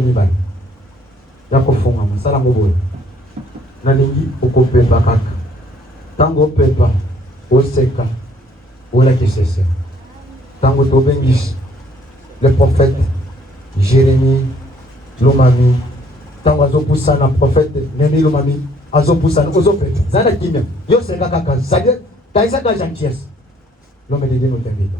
mibali ya kofunga mosala ngoboye nalingi okopepa kaka ntango opepa oseka olakisese ntango tobengisi le prophète Jérémie Lomami ntango azopusana prophète Neni Lomami azopusana ozopepa zana kimia yoseka kaka zali taisaka gentillesse l'homme de Dieu nous t'invite.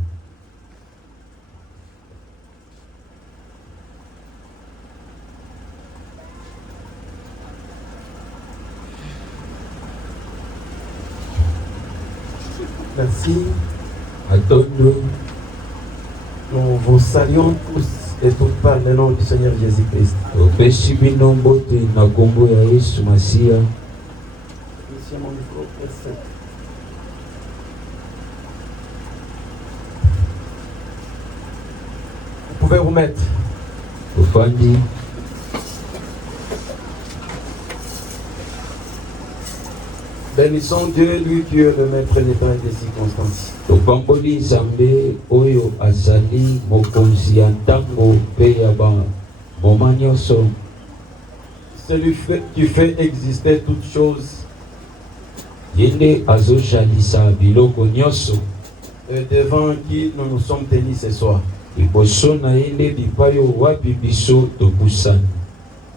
Merci. Nous vous saluons tous et toutes par le nom du Seigneur Jésus-Christ. Vous pouvez vous mettre. Bénissons Dieu, lui qui est le maître des temps et des circonstances. Celui qui fait exister toutes choses. Et devant qui nous nous sommes tenus ce soir.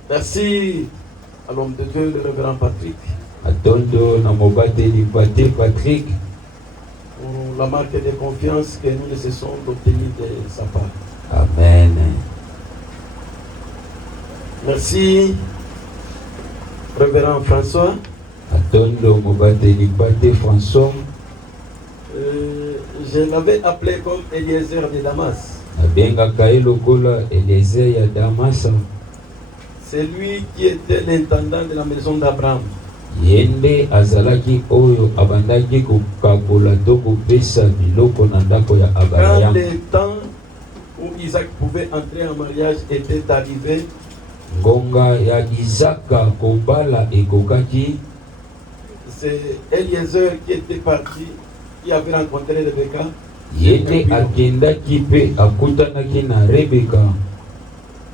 Merci à l'homme de Dieu, le révérend Patrick. Patrick, pour la marque de confiance que nous ne cessons d'obtenir de sa part. Amen. Merci, révérend François. Je l'avais appelé comme Eliezer de Damas. C'est lui qui était l'intendant de la maison d'Abraham. Yende azalaki oyo abandaki kokabola to kopesa biloko na ndako ya Abraham. Quand le temps où Isaac pouvait entrer en mariage était arrivé, ngonga ya Isaka kobala ekokaki, c'est Eliezer qui était parti, qui avait rencontré Rebecca. Yende akendaki pe akutanaki na Rebecca.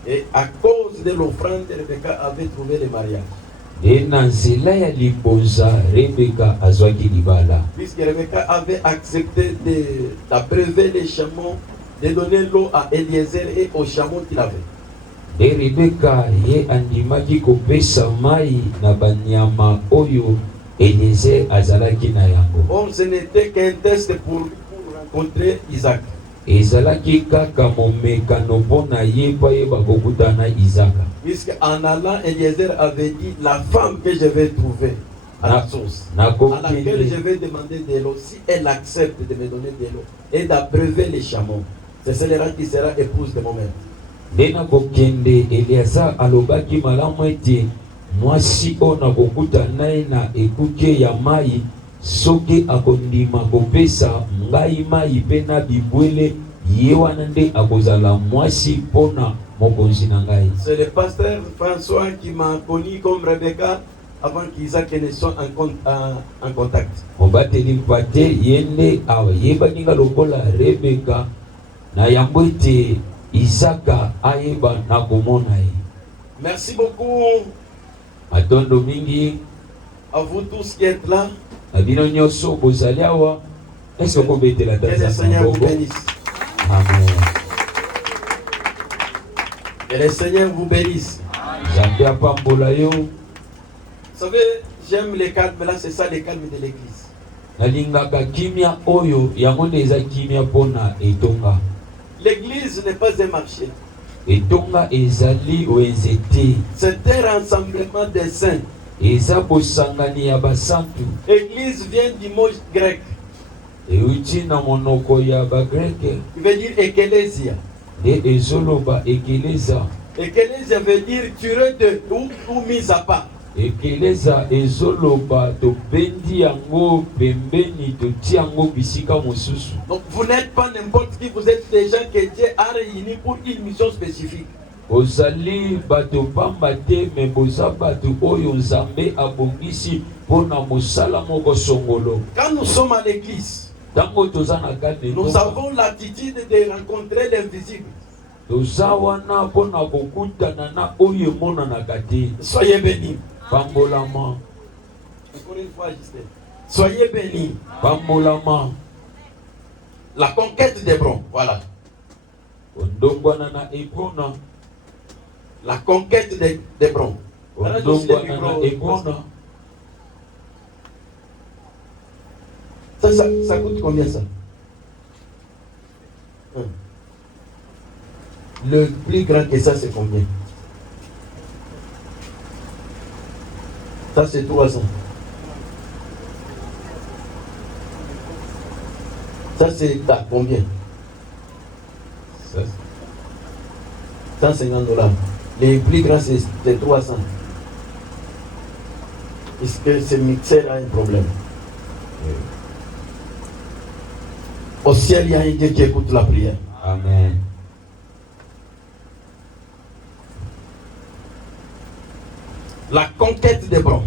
Et à cause de l'offrande, Rebecca avait trouvé le mariage. Puisque Rebecca avait accepté d'abreuver les chameaux, de donner l'eau à Eliezer et aux chameaux qu'il avait. Rebecca ye andimaki kopesa mai na banyama oyo Eliezer azalaki na yango. Or ce n'était qu'un test pour rencontrer Isaac. Ezalaki kaka momekano mpona yeba yeba kokutana Isaka. Puisque en allant, Eliezer avait dit la femme que je vais trouver à la source, à laquelle je vais demander de l'eau, si elle accepte de me donner de l'eau et d'abreuver les chameaux, c'est celle-là qui sera épouse de mon maître. Dena kokende Eliezer alobaki malamu ete mwasi ona kokuta naye na ekuke ya mai soki akondima kopesa ngai mai pe na bibwele ye wana nde akozala mwasi mpona mokonzi na ngai. C'est le pasteur François qui m'a connu comme Rebecca avant qu'Isaac ne soit en contact. Obateli mpate yende ayebaki nga lokola Rebecca na yango ete Isaka ayeba na komona ye. Merci beaucoup atondo mingi à vous tous qui êtes là. Abino nyoso bozali awa. Est-ce qu'on peut être là? Que le Seigneur vous bénisse. Amen. Que le Seigneur vous bénisse. Vous savez, j'aime les calmes, mais là c'est ça les calmes de l'église. L'église n'est pas un marché. C'est un rassemblement des saints. Église vient du mot grec. Il veut dire ecclésia. Ecclésia veut dire tiré de ou mis à part. Donc vous n'êtes pas n'importe qui, vous êtes des gens que Dieu a réunis pour une mission spécifique. Quand nous sommes à l'église, nous avons l'attitude de rencontrer l'invisible. tozawana pona kokutana na oyo emonanaka te. Soyez bénis. Pambolama. Encore une fois, Justin. Soyez bénis. Pambolama. La conquête d'Hébron, voilà. Ondongwana na Hébrona. La conquête d'Hébron. Ondongwana na Hébrona. Ça coûte combien ça? Le plus grand que ça, c'est combien? Ça, c'est 300. Ça, c'est combien? 150 $. Les plus grands, c'est 300. Est-ce que ce mixeur a un problème? Au ciel, il y a un Dieu qui écoute la prière. Amen. La conquête d'Hébron.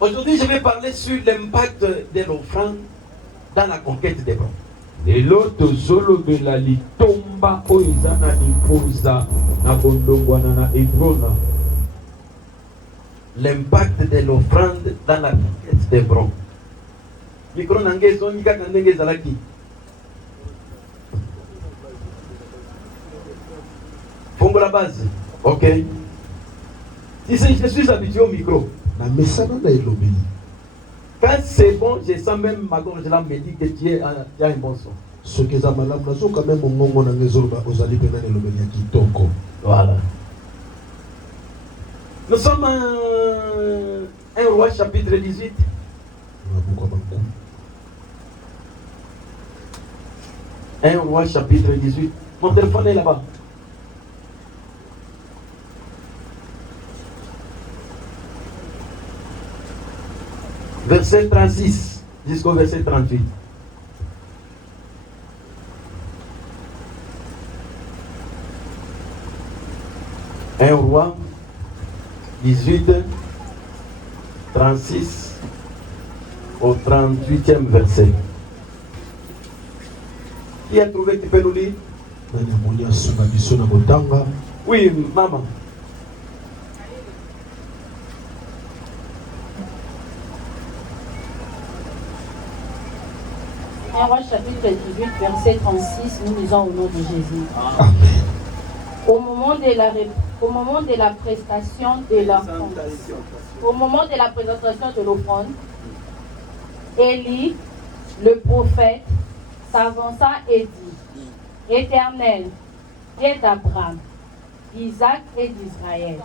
Aujourd'hui, je vais parler sur l'impact de l'offrande dans la conquête d'Hébron. L'impact de l'offrande dans la conquête d'Hébron. Micro nange zoni kaka ndenge ezalaki. Fongo la base. Ok. Si je suis habitué au micro. Quand c'est bon, je sens même ma gorge là me dit que tu as un bon son. Voilà. Nous sommes un roi chapitre 18. Un roi chapitre 18. Mon téléphone est là-bas. Verset 36 jusqu'au verset 38. Un roi 18, 36 au 38e verset. Qui a trouvé que tu peux nous lire? Oui, maman. Un roi chapitre 18, verset 36, nous lisons au nom de Jésus. Amen. Au moment de la prestation de l'offrande, Élie, le prophète, s'avança et dit: Éternel, Dieu d'Abraham, d'Isaac et d'Israël,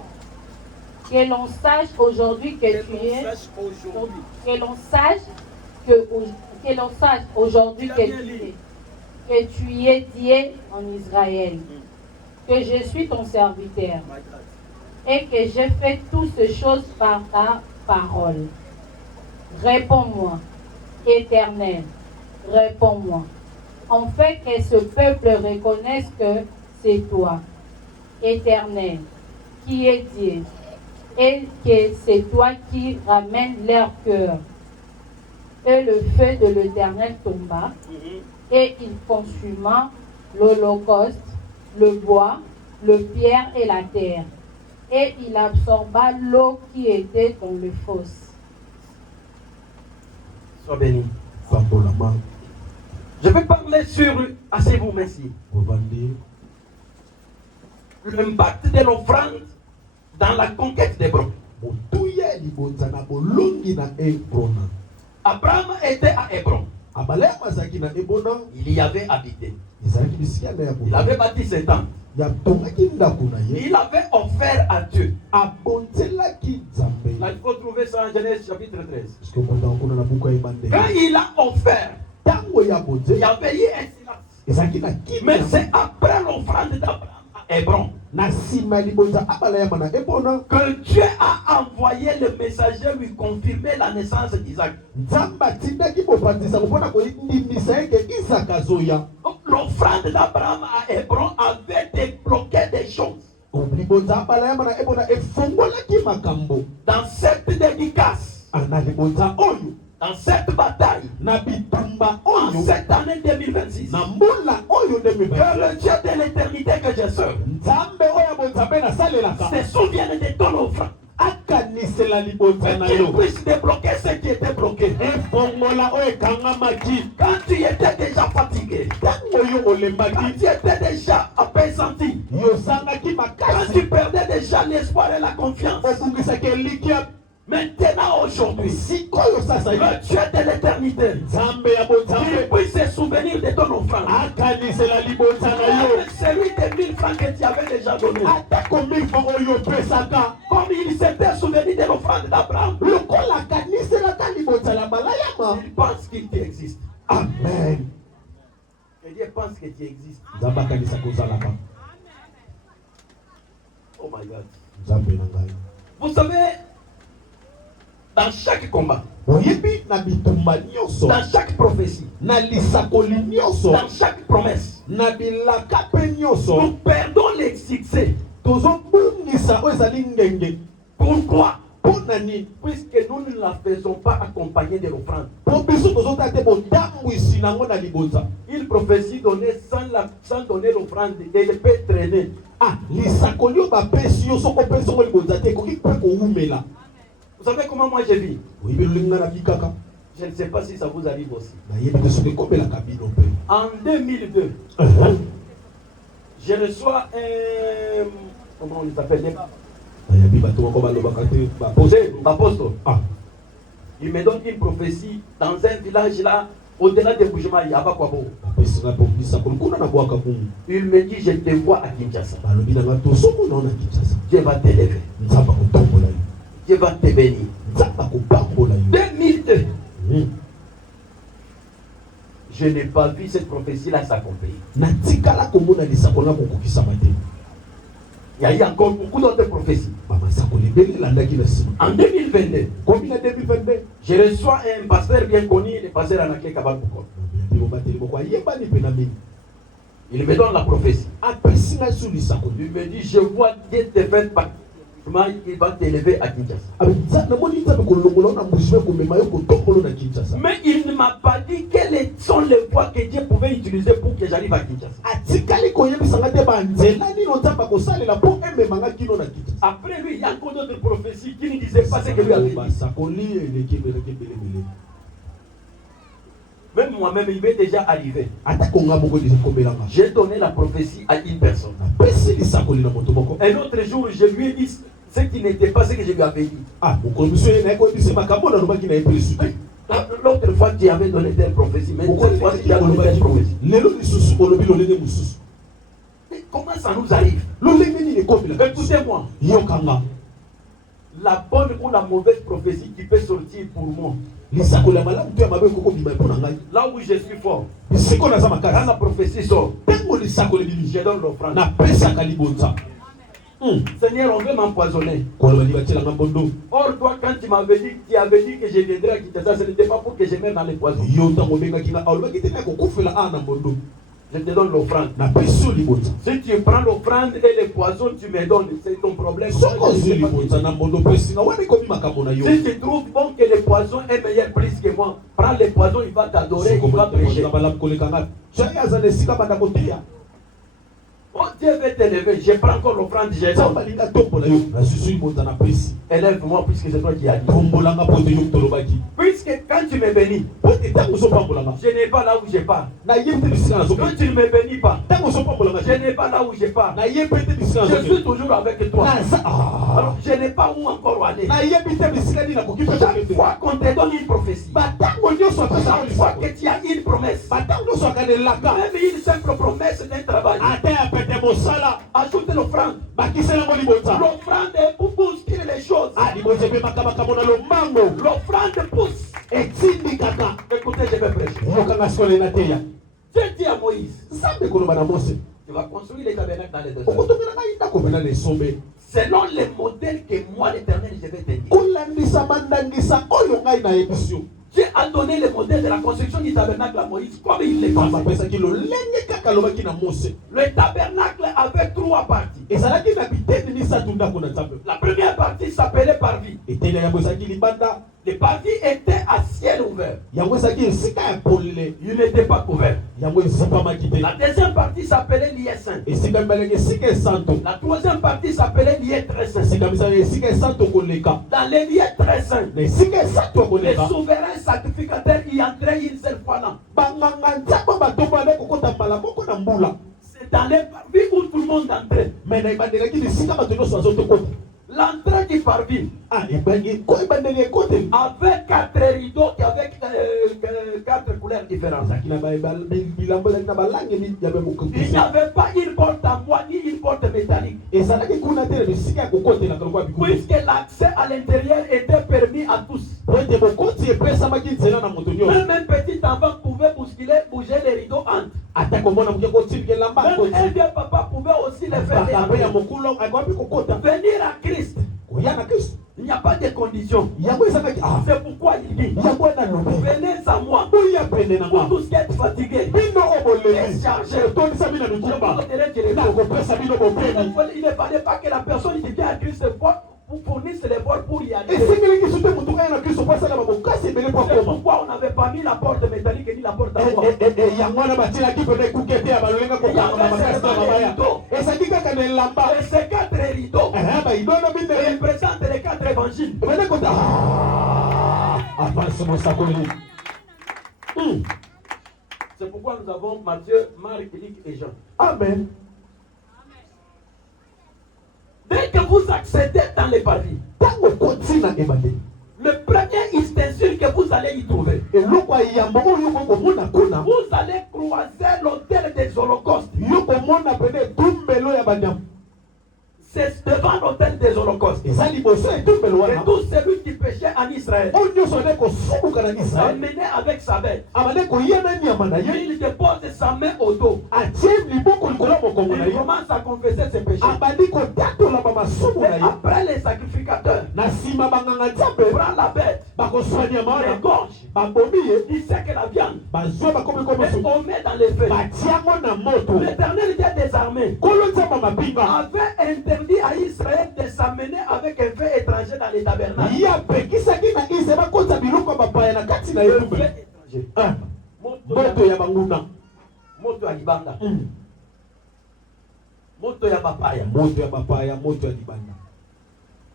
que l'on sache aujourd'hui que tu es, que l'on sache aujourd'hui que tu es Dieu en Israël, que je suis ton serviteur et que j'ai fait toutes ces choses par ta parole. Réponds-moi, Éternel, réponds-moi. En fait que ce peuple reconnaisse que c'est toi, Éternel, qui est Dieu, et que c'est toi qui ramènes leur cœur. Et le feu de l'Éternel tomba, et il consuma l'holocauste, le bois, le pierre et la terre. Et il absorba l'eau qui était dans le fosse. Sois béni. Je vais parler sur, asseyez-vous, merci, l'impact de l'offrande dans la conquête d'Hébron. Abraham était à Hébron. Il y avait habité. Il avait bâti ses tentes. Il avait offert à Dieu. Là, il faut trouver ça en Genèse chapitre 13. Quand il a offert, il y avait eu un silence. Mais c'est après l'offrande d'Abraham à Hébron que Dieu a envoyé le messager lui confirmer la naissance d'Isaac. Donc l'offrande d'Abraham à Hébron avait débloqué des choses. Dans cette dédicace, dans cette bataille, dans cette année 2026, na mbula oyo que 2026 le Dieu de l'éternité que je sers nzambe oyo bonzambe nasalelaka se souvienne de ton offrande, akanisela libota na qu'il yo puisse débloquer ce qui était bloqué. efongola oyo ekangamaki Quand tu étais déjà fatigué, ntango yo quand olembaki tu étais déjà apaisanti, yozangaki quand makasi tu perdais déjà l'espoir et la confiance, obungisaki elikia maintenant aujourd'hui, sikoyo sasa le Dieu de l'éternité, nzambe ya qu'il bonzambe puisse se souvenir de ton offrande. akanisela libota na yo Même celui des 1000 francs que tu avais déjà donné, atako milfa oyo opesaka comme il s'était souvenu de l'offrande d'Abraham, lokola akaniselaka libota na balayama. il pense qu'il existe. Amen. Que Dieu pense que tu existes. nzambe akanisa kozalaka Oh my God. nzambe na ngai Vous savez, dans chaque combat, oyebi na bitumba nyonso dans chaque prophétie, na lisakoli nyonso dans chaque promesse, na bilaka mpe nyonso nous perdons les succès. tozobungisa oyo ezali ngenge. Pourquoi? mpo na nini? Puisque nous ne la faisons pas accompagnée de l'offrande. mpo biso tozotala te bondambwisi nango na libota. Une prophétie donnée sans donner l'offrande, elle peut traîner. lisakoli oyo bapesi yo soki opesi yango libota te ekoki mpe kowumela. Vous savez comment moi je vis? oyebi lolingi nga na bikaka Je ne sais pas si ça vous arrive aussi. nayebi te soki ekomelaka bino mpe. En 2002, je reçois un... Comment on s'appelle? nayebi bato moko balobaka te Apôtre. Il me donne une prophétie dans un village là, au-delà de Boujema, il y a pas quoi. bapesinga mpo lisakoli kuna na bwaka mungu. Il me dit, je te vois à Kinshasa. balobi nanga tosomonao na kinshasa. Dieu va t'élever. nzambe akotombola yo. Dieu va te bénir. nzambe akopambola yo. 2002. Je n'ai pas vu cette prophétie-là s'accomplir. natikala komona lisakoli na kokokisama te. Il y a eu encore beaucoup d'autres prophéties. bamasakoli ebele elandaki na nsima. En 2022, komi na 2022 je reçois un pasteur bien connu, le pasteur Anaké Kabakouko. bilobateli moko ayebani mpe na mingi. Il me donne la prophétie. apesi ngai so lisakoli. Il me dit, je vois Dieu te faire bâtiment, il va t'élever à Kinshasa. namoni nzambe kolongola o na mbusime komema yo kotombolo na kinshasa. Mais il ne m'a pas dit quelles sont les voies que Dieu pouvait utiliser pour que j'arrive à Kinshasa. atikali koyebisanga te banzela nino nzambe akosalela mpo ememanga kino na kinshasa. Après lui, il y a encore d'autres prophéties qui ne disaient pas ce que lui avait dit. basakoli eleki ebeleki ebelebele. Même moi-même, il m'est déjà arrivé. atako nga moko komelanga. J'ai donné la prophétie à une personne. napesi lisakoli na moto moko. Un autre jour, je lui ai dit ce qui n'était pas ce que je lui avais dit. mokolo biso ye naye koyebisa makambo nalobaki na ye mpe lisu te. L'autre fois, tu avais donné telle prophétie, mais cette fois, tu as donné telle prophétie. lelo lisusu olobi lolenge mosusu. Mais comment ça nous arrive? lolenge nini ekomela. Écoutez-moi, yokanga la bonne ou la mauvaise prophétie qui peut sortir pour moi, lisakoli ya malamu to ya mabe ekokobima mpo na ngai. là où je suis fort, bisiko naza quand makasi. la prophétie sort, ntango lisakoli bimi je donne l'offrande. napesaka libonza. Seigneur, on veut m'empoisonner. koloba libatielanga mbondo. Or, toi, quand tu avais dit que je viendrais à Kinshasa, ce n'était pas pour que je meure dans les poisons. yo ntango obengaki nga alobaki te na kokufela a na mbondo. Je te donne l'offrande. napesi yo libonza. Si tu prends l'offrande et les poisons, tu me donnes, c'est ton problème. soki ozwi libonza na mbondo pesinga wana ekomi makambo na yo. Si tu trouves bon que les poisons est meilleur plus que moi, prends les poisons, il va t'adorer, il va prêcher. malamu koleka nga soki aza na esika banda koteya. Oh, Dieu veut t'élever. Je prends encore l'offrande, je nzambe donne. alingi atombola yo nasusu libonza na pesi. Élève-moi puisque c'est toi qui as dit. tombolanga mpo te yo tolobaki. Puisque quand tu me bénis, po te ntango ozopambolanga je n'ai pas là où je pars. nayebi te bisika Quand nazokende. tu ne me bénis pas, ntango ozopambolanga je n'ai pas là où je pars. nayebi te bisika Je suis nazokende. toujours avec toi. naza Alors, je n'ai pas où encore aller. nayebi te bisika nini nakoki mpe Chaque kokende. fois qu'on te donne une prophétie, batango nyonso apesa chaque fois que tu as une promesse, batango nyonso akanelaka même une simple promesse d'un travail, ata ya pete mosala ajoute l'offrande. bakiselango libonza. L'offrande est pour bousculer les choses. libonza epemaka makambo na lombango L'offrande pousse. etindikaka. Écoutez, je vais prêcher. yokanga sikole na teya. Dieu dit à Moïse, nzambe koloba na mose tu vas construire les tabernacles dans les deux. okotongelaka ndako pena na esombe Selon les modèles que moi, l'Éternel, je vais te dire. kolandisa mandangisa oyo ngai nayebisi yo. Dieu a donné le modèle de la construction du tabernacle à Moïse comme il l'est pamba pensé. apesaki lolenge kaka alobaki na mose. Le tabernacle avait trois parties. ezalaki na biteni misato ndako na nzambe. La première partie s'appelait parvis. eteni yango ezalaki libanda. Le parvis était à ciel ouvert. Il n'était pas couvert. La deuxième partie s'appelait lieu saint. La troisième partie s'appelait lieu très saint. Dans les lieux très saints, les souverains sacrificateurs y entraient une seule fois là. C'est dans les parvis où tout le monde entrait. L'entrée du parvis avec 4 rideaux avec 4 couleurs différentes. Il n'y avait pas une porte en bois ni une porte métallique. Puisque l'accès à l'intérieur était permis à tous. Même un petit enfant pouvait bouger les rideaux entre. Même un vieux papa pouvait aussi les faire. Venir à Christ. Il n'y a pas de condition. C'est pourquoi il dit venez à moi, vous tous qui êtes fatigués et chargés. Il ne fallait pas que la personne qui vient à Christ vous fournisse l'effort pour y aller. C'est pourquoi on n'avait pas mis la porte métallique ni la porte en bois. Et ces 4 rideaux représentent les 4 évangiles. C'est pourquoi nous avons Matthieu, Marc, Luc et Jean. Amen. Dès que vous accédez dans les parvis, le premier ustensile que vous allez y trouver, vous allez croiser l'autel des holocaustes. C'est devant l'autel des holocaustes. Et tout celui qui péchait en Israël, amené avec sa bête, il dépose sa main au dos. Il commence à confesser ses péchés. Et après les sacrificateurs, prend la bête, les gorges, il sait que la viande, et on met dans les feux. L'Éternel des armées avait interdit à Israël de s'amener avec un feu étranger dans les tabernacles. Moto ya libanda. Moto ya bapaya.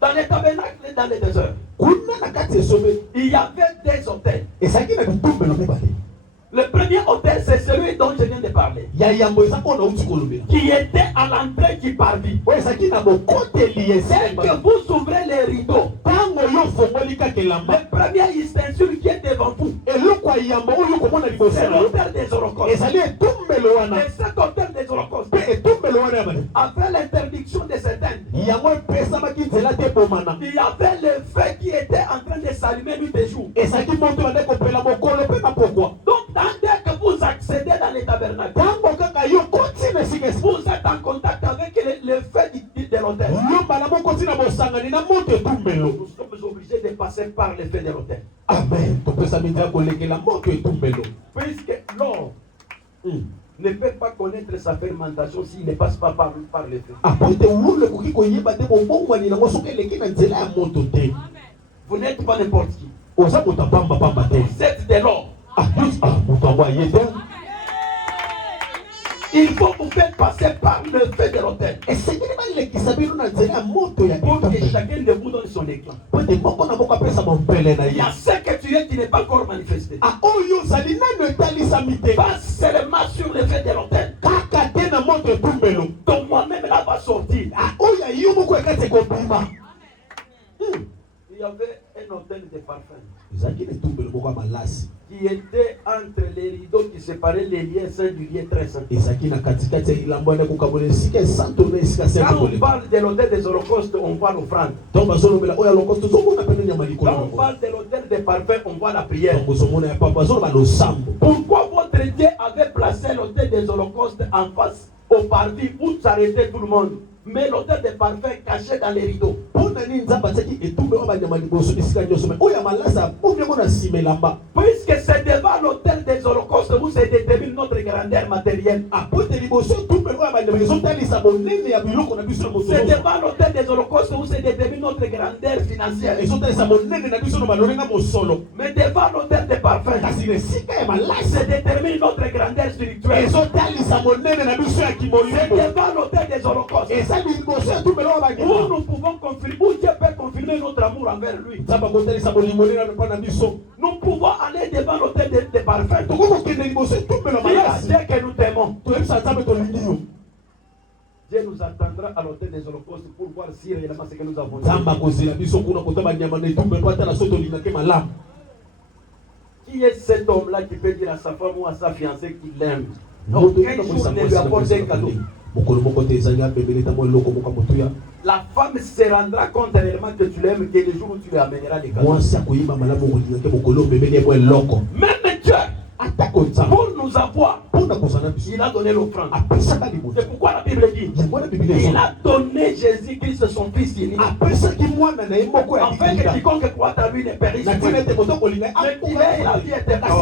Dans les tabernacles et dans les déserts, il y avait des hôtels. Le premier hôtel, c'est celui dont je viens de parler, qui était à l'entrée du parvis. Dès que vous ouvrez les rideaux, le premier ustensile qui est devant vous, c'est l'autel des holocaustes. Et cet autel des holocaustes, après l'interdiction de certains, il y avait le feu qui était en train de s'allumer nuit et jour. Donc, dès que vous accédez dans les tabernacles, vous êtes en contact avec le feu de l'autel. Nous sommes obligés de passer par le feu de l'autel. Amen. Puisque l'or ne peut pas connaître sa fermentation s'il ne passe pas par le feu. Vous n'êtes pas n'importe qui. Vous êtes de l'or. Il faut vous faire passer par le feu de l'autel. Pour que chacun de vous donne son éclat. Il y a ce que tu es qui n'est pas encore manifesté. Pas seulement sur le feu de l'autel. Donc moi-même là va sortir. Il y avait un hôtel de parfum qui était entre les rideaux qui séparaient les lieux saints du lieu très saint. Quand on parle de l'hôtel des holocaustes, on voit l'offrande. Quand on parle de l'hôtel des parfums, on voit la prière. Pourquoi votre Dieu avait placé l'hôtel des holocaustes en face au parvis où s'arrêtait tout le monde, mais l'hôtel des parfums caché dans les rideaux? Puisque c'est devant l'autel des holocaustes où se détermine notre grandeur matérielle. C'est devant l'autel des holocaustes où se détermine notre grandeur financière. Mais devant l'autel des parfums, se détermine notre grandeur spirituelle. C'est devant l'autel des holocaustes où nous pouvons confirmer, où Dieu peut confirmer notre amour envers lui. Nous pouvons aller devant l'autel des parfums. Dieu que nous t'aimons. Dieu nous attendra à l'autel des holocaustes pour voir si réellement ce que nous avons dit. Qui est cet homme-là qui peut dire à sa femme ou à sa fiancée qu'il l'aime? Aucun jour ne lui apporte un cadeau. La femme se rendra compte réellement que tu l'aimes que le jour où tu lui amèneras des cadeaux. Même Dieu, pour nous avoir, il a donné l'offrande. C'est pourquoi la Bible dit il a donné Jésus-Christ son fils unique, afin que quiconque croit à lui ne périsse plus, mais qu'il ait la vie éternelle.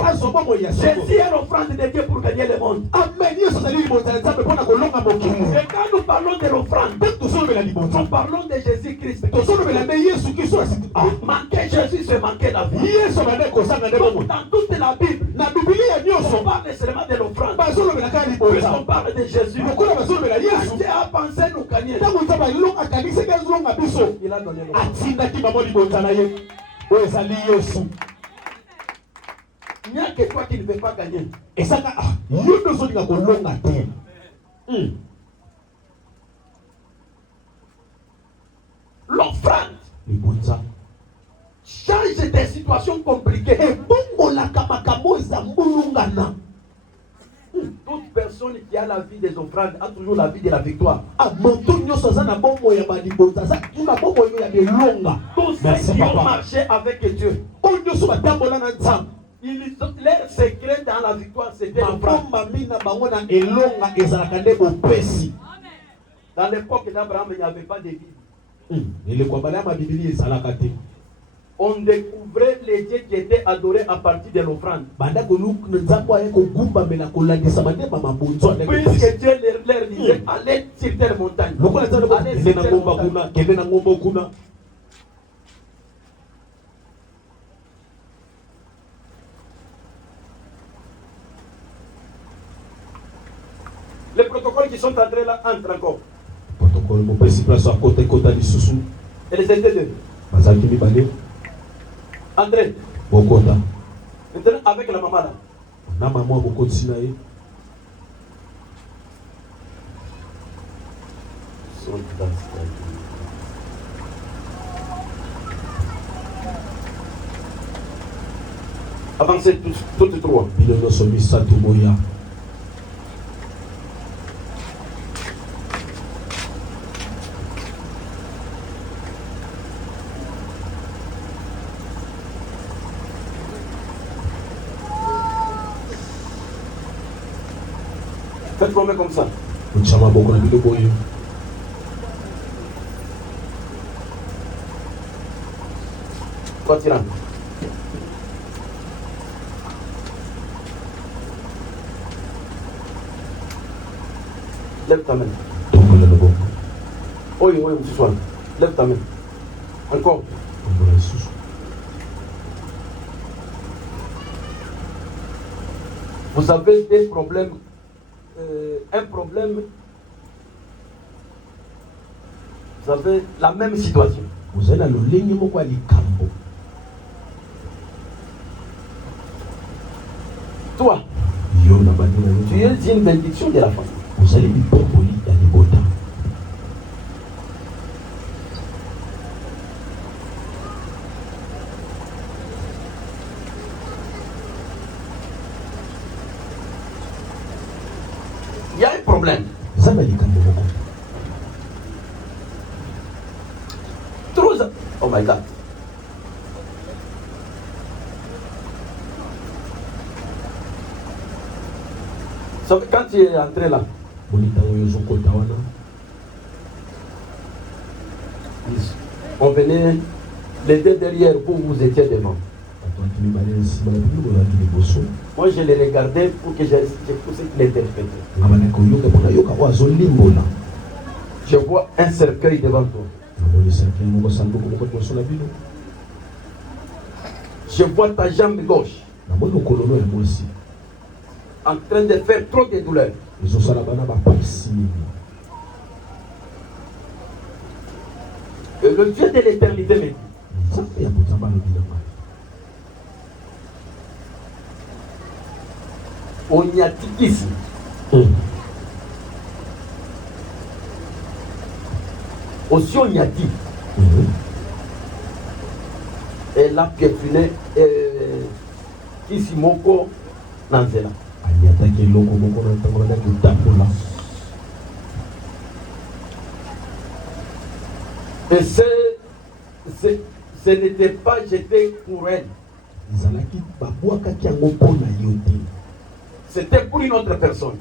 Jésus est l'offrande de Dieu pour gagner le monde. Et quand nous parlons de l'offrande, nous parlons de Jésus-Christ. Manquer Jésus, c'est manquer la vie. Donc, dans toute la Bible, on parle seulement de l'offrande. On parle de Jésus. Dieu a pensé nous gagner. Il a donné l'offrande. Il n'y a que toi qui ne veux pas gagner. L'offrande change des situations compliquées. Toute personne qui a la vie des offrandes a toujours la vie de la victoire. Tous ceux qui ont marché avec Dieu, leur secret dans la victoire, c'était l'offrande. Dans l'époque d'Abraham, il n'y avait pas de Bible. On découvrait les dieux qui étaient adorés à partir de l'offrande. Puisque Dieu leur disait, allez sur telle montagne. Allez sur telle montagne. Les protocoles qui sont entrés là entrent encore. Et les étaient André. Maintenant avec la maman là. Avancez toutes trois. Faites-moi comme ça. Toi, tu rentres. Lève ta main. Oui, ce soir. Lève ta main. Encore. Vous avez des problèmes. Un problème. Vous avez la même situation. Vous avez le ligne moko ali kambo. Toi, tu es une bénédiction de la famille. Vous allez lui proposer dans les beaux temps. Il y a un problème. Oh my God. So, quand tu es entré là, On venait les deux derrière vous, vous étiez devant. Moi je les regardais pour que je puisse l'interpréter. Je vois un cercueil devant toi. Je vois ta jambe gauche en train de faire trop de douleur. Et le Dieu de l'éternité me dit, onyatikisi aussi onyati ela piétiné kisi moko na nzela. Et ce n'était pas jeté pour elle. C'était pour une autre personne.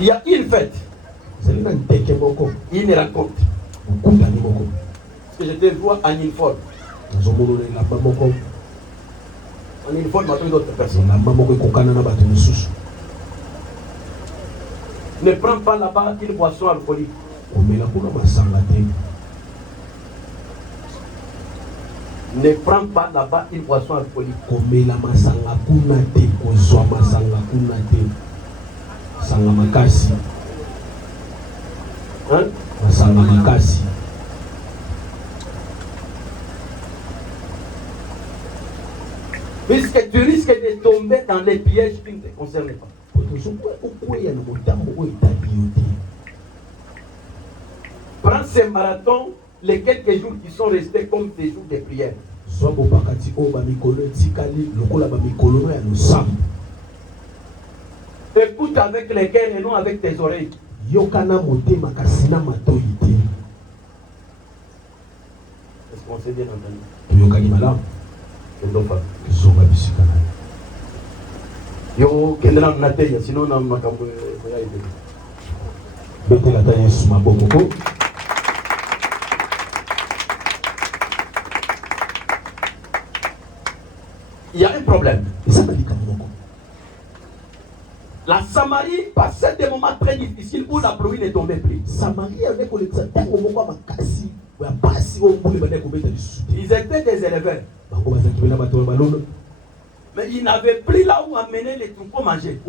Il y a une fête, une rencontre. Parce que je te vois en uniforme. En uniforme avec d'autres personnes. Ne prends pas là-bas une boisson alcoolique. Ne prends pas là-bas une boisson alcoolique. Hein? Puisque tu risques de tomber dans les pièges qui ne te concernent pas. Prends ces marathons, les quelques jours qui sont restés comme des jours de prière. Écoute avec les cœurs et non avec tes oreilles. Est-ce qu'on s'est bien entendu? Yo kendela nateya sinon na makambo ya ide. Betela ta Yesu maboko. Il y a un problème. La Samarie passait des moments très difficiles où la pluie ne tombait plus. Ils étaient des éleveurs. Mais ils n'avaient plus là où amener les troupeaux manger.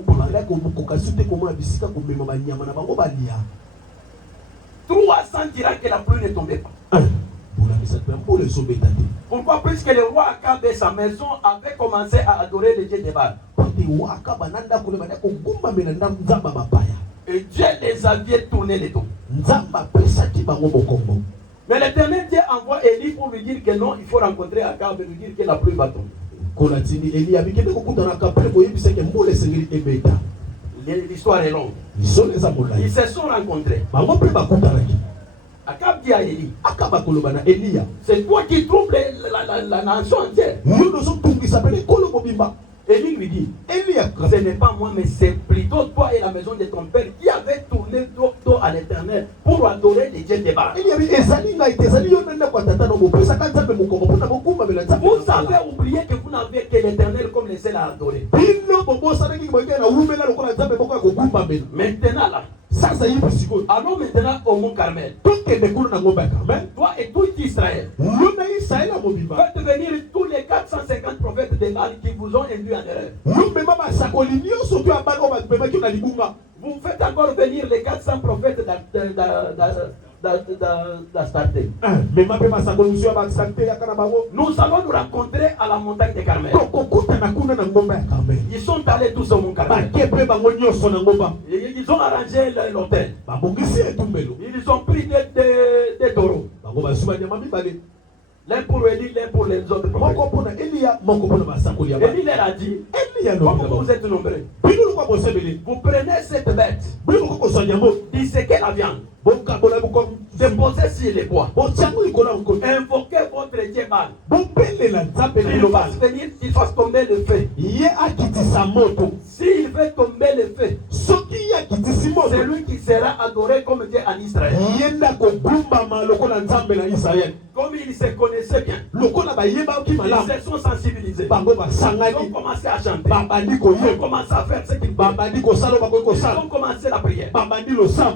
300 dira que la pluie ne tombait pas. Pourquoi? Puisque le roi Akab et sa maison avaient commencé à adorer le Dieu des Baal. Et Dieu les avait tourné les dos. Mais l'Éternel Dieu envoie Élie pour lui dire que non, il faut rencontrer Akab et lui dire que la pluie va tomber. L'histoire est longue. Ils se sont rencontrés. Akab dit à Élie, c'est toi qui troubles la nation entière. Élie lui dit, ce n'est pas moi, mais c'est plutôt toi et la maison de ton père qui avez tourné dos à l'Éternel pour adorer les dieux des Baal. Vous avez oublié que vous n'avez que l'Éternel comme les seul à adorer. Maintenant là, allons maintenant au mont Carmel. Toi et tout Israël. Faites venir tous les 450 prophètes de Baal qui vous ont induit en erreur. Vous faites encore venir les 400 prophètes d'Astarté. Nous allons nous rencontrer à la montagne de Carmel. Ils sont allés tous au mont Carmel. Ils ont arrangé l'hôtel. Ils ont pris des taureaux. L'un pour Élie, l'un pour les autres prophètes. Élie leur a dit, comme vous êtes nombreux, Vous prenez cette bête, disséquez la viande, déposez sur les bois, invoquez votre Dieu mal. Il fasse tomber le feu. S'il fait tomber le feu, c'est lui qui sera adoré comme Dieu en Israël. Comme ils se connaissaient bien, ils se sont sensibilisés. Ils ont commencé à chanter. Ils ont commencé à faire ce qu'ils voulaient. Ils ont commencé la prière.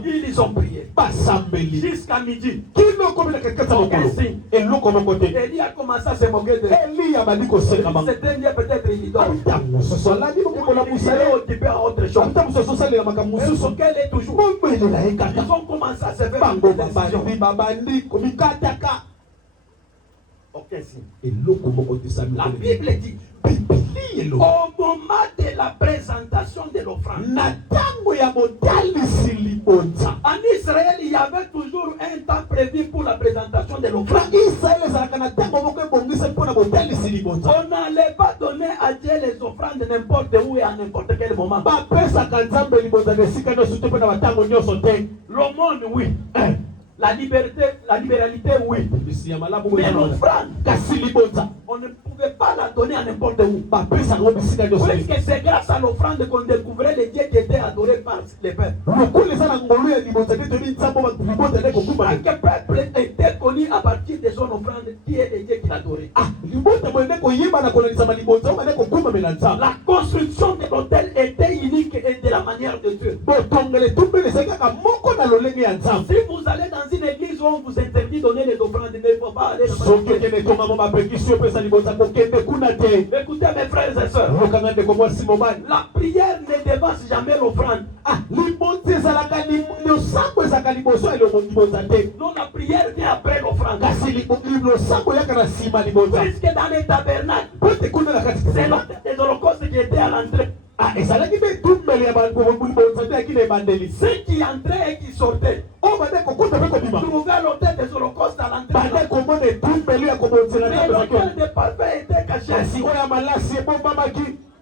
Ils ont prié jusqu'à midi. Aucun signe. Élie a commencé à se moquer de lui. C'était mieux peut-être il dort. Il est occupé à autre chose. Mais ce qu'elle est toujours. Ils ont commencé à se faire des décisions. Aucun signe. La Bible dit au moment de la présentation de l'offrande, en Israël, il y avait toujours un temps prévu pour la présentation de l'offrande. On n'allait pas donner à Dieu les offrandes n'importe où et à n'importe quel moment. Le monde, oui. La libéralité, oui. Mais l'offrande, on ne pouvait pas la donner à n'importe où. Puisque c'est grâce à l'offrande qu'on découvrait les dieux qui étaient adorés par les peuples. Chaque peuple était connu à partir de son offrande qui est les dieux qu'il adorait. La construction de l'autel était unique et de la manière de Dieu. Si vous allez dans une église où on vous interdit de donner les offrandes, il ne faut pas aller. Écoutez mes frères et sœurs, la prière ne dépasse jamais l'offrande. Non, la prière vient après l'offrande. Puisque dans les tabernacles, c'est les holocaustes qui étaient à l'entrée. Ceux qui entraient et qui sortaient trouvaient l'autel des holocaustes à l'entrée. Mais l'autel des parfums était caché.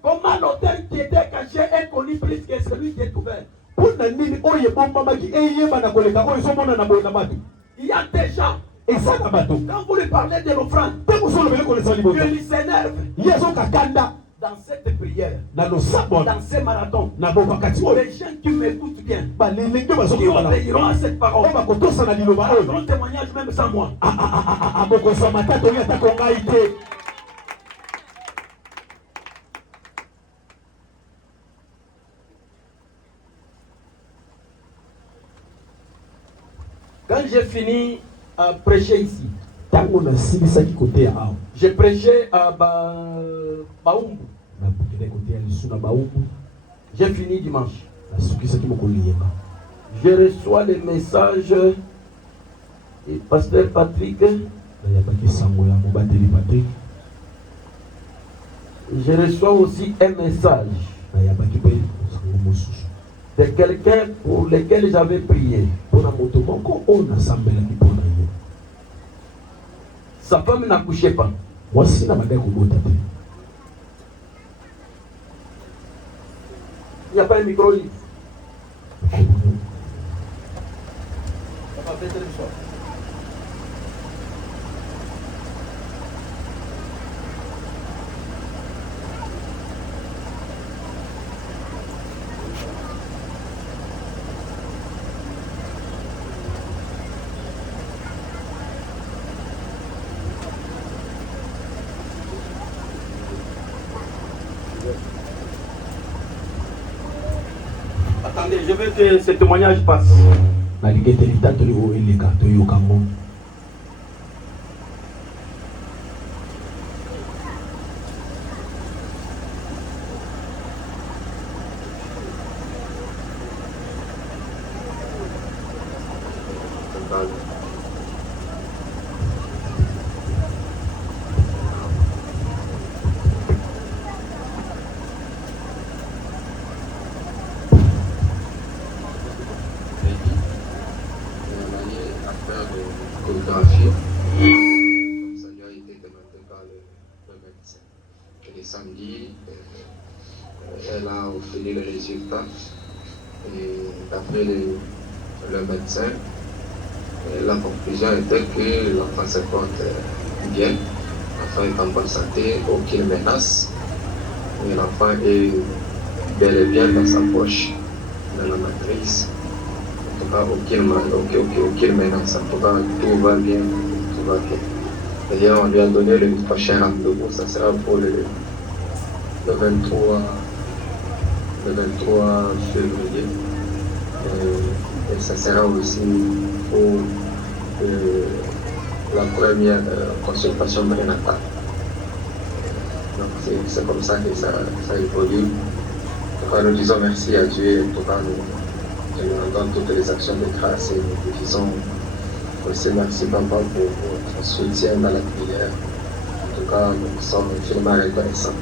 Comment l'autel qui était caché est connu plus que celui qui est ouvert? Il y a des gens, quand vous lui parlez de l'offrande, il s'énerve. Dans cette prière, dans ces marathons, les gens qui m'écoutent bien, qui obéiront à cette parole, un témoignage même sans moi. Quand j'ai fini à prêcher ici, j'ai prêché à Baoumbu. J'ai fini dimanche. Je reçois les messages du pasteur Patrick. Je reçois aussi un message de quelqu'un pour lequel j'avais prié. Sa femme n'accouchait pas. Il n'y a pas un micro libre. Attendez, je veux que ce témoignage passe. Et le samedi, elle a obtenu le résultat. Et d'après le médecin, la conclusion était que l'enfant se porte bien. L'enfant est en bonne santé, aucune menace. Et l'enfant est bel et bien dans sa poche, dans la matrice. En tout cas, aucune menace. En tout cas, tout va bien. Tout va bien. D'ailleurs, on lui a donné le prochain rendez-vous. Ça sera pour le 23 février. Et ça sera aussi pour la première consultation prénatale. Donc c'est comme ça que ça évolue. En tout cas, nous disons merci à Dieu. En tout cas, nous rendons toutes les actions de grâce et nous disons aussi merci Papa pour votre soutien dans la prière. En tout cas, nous sommes infiniment reconnaissants.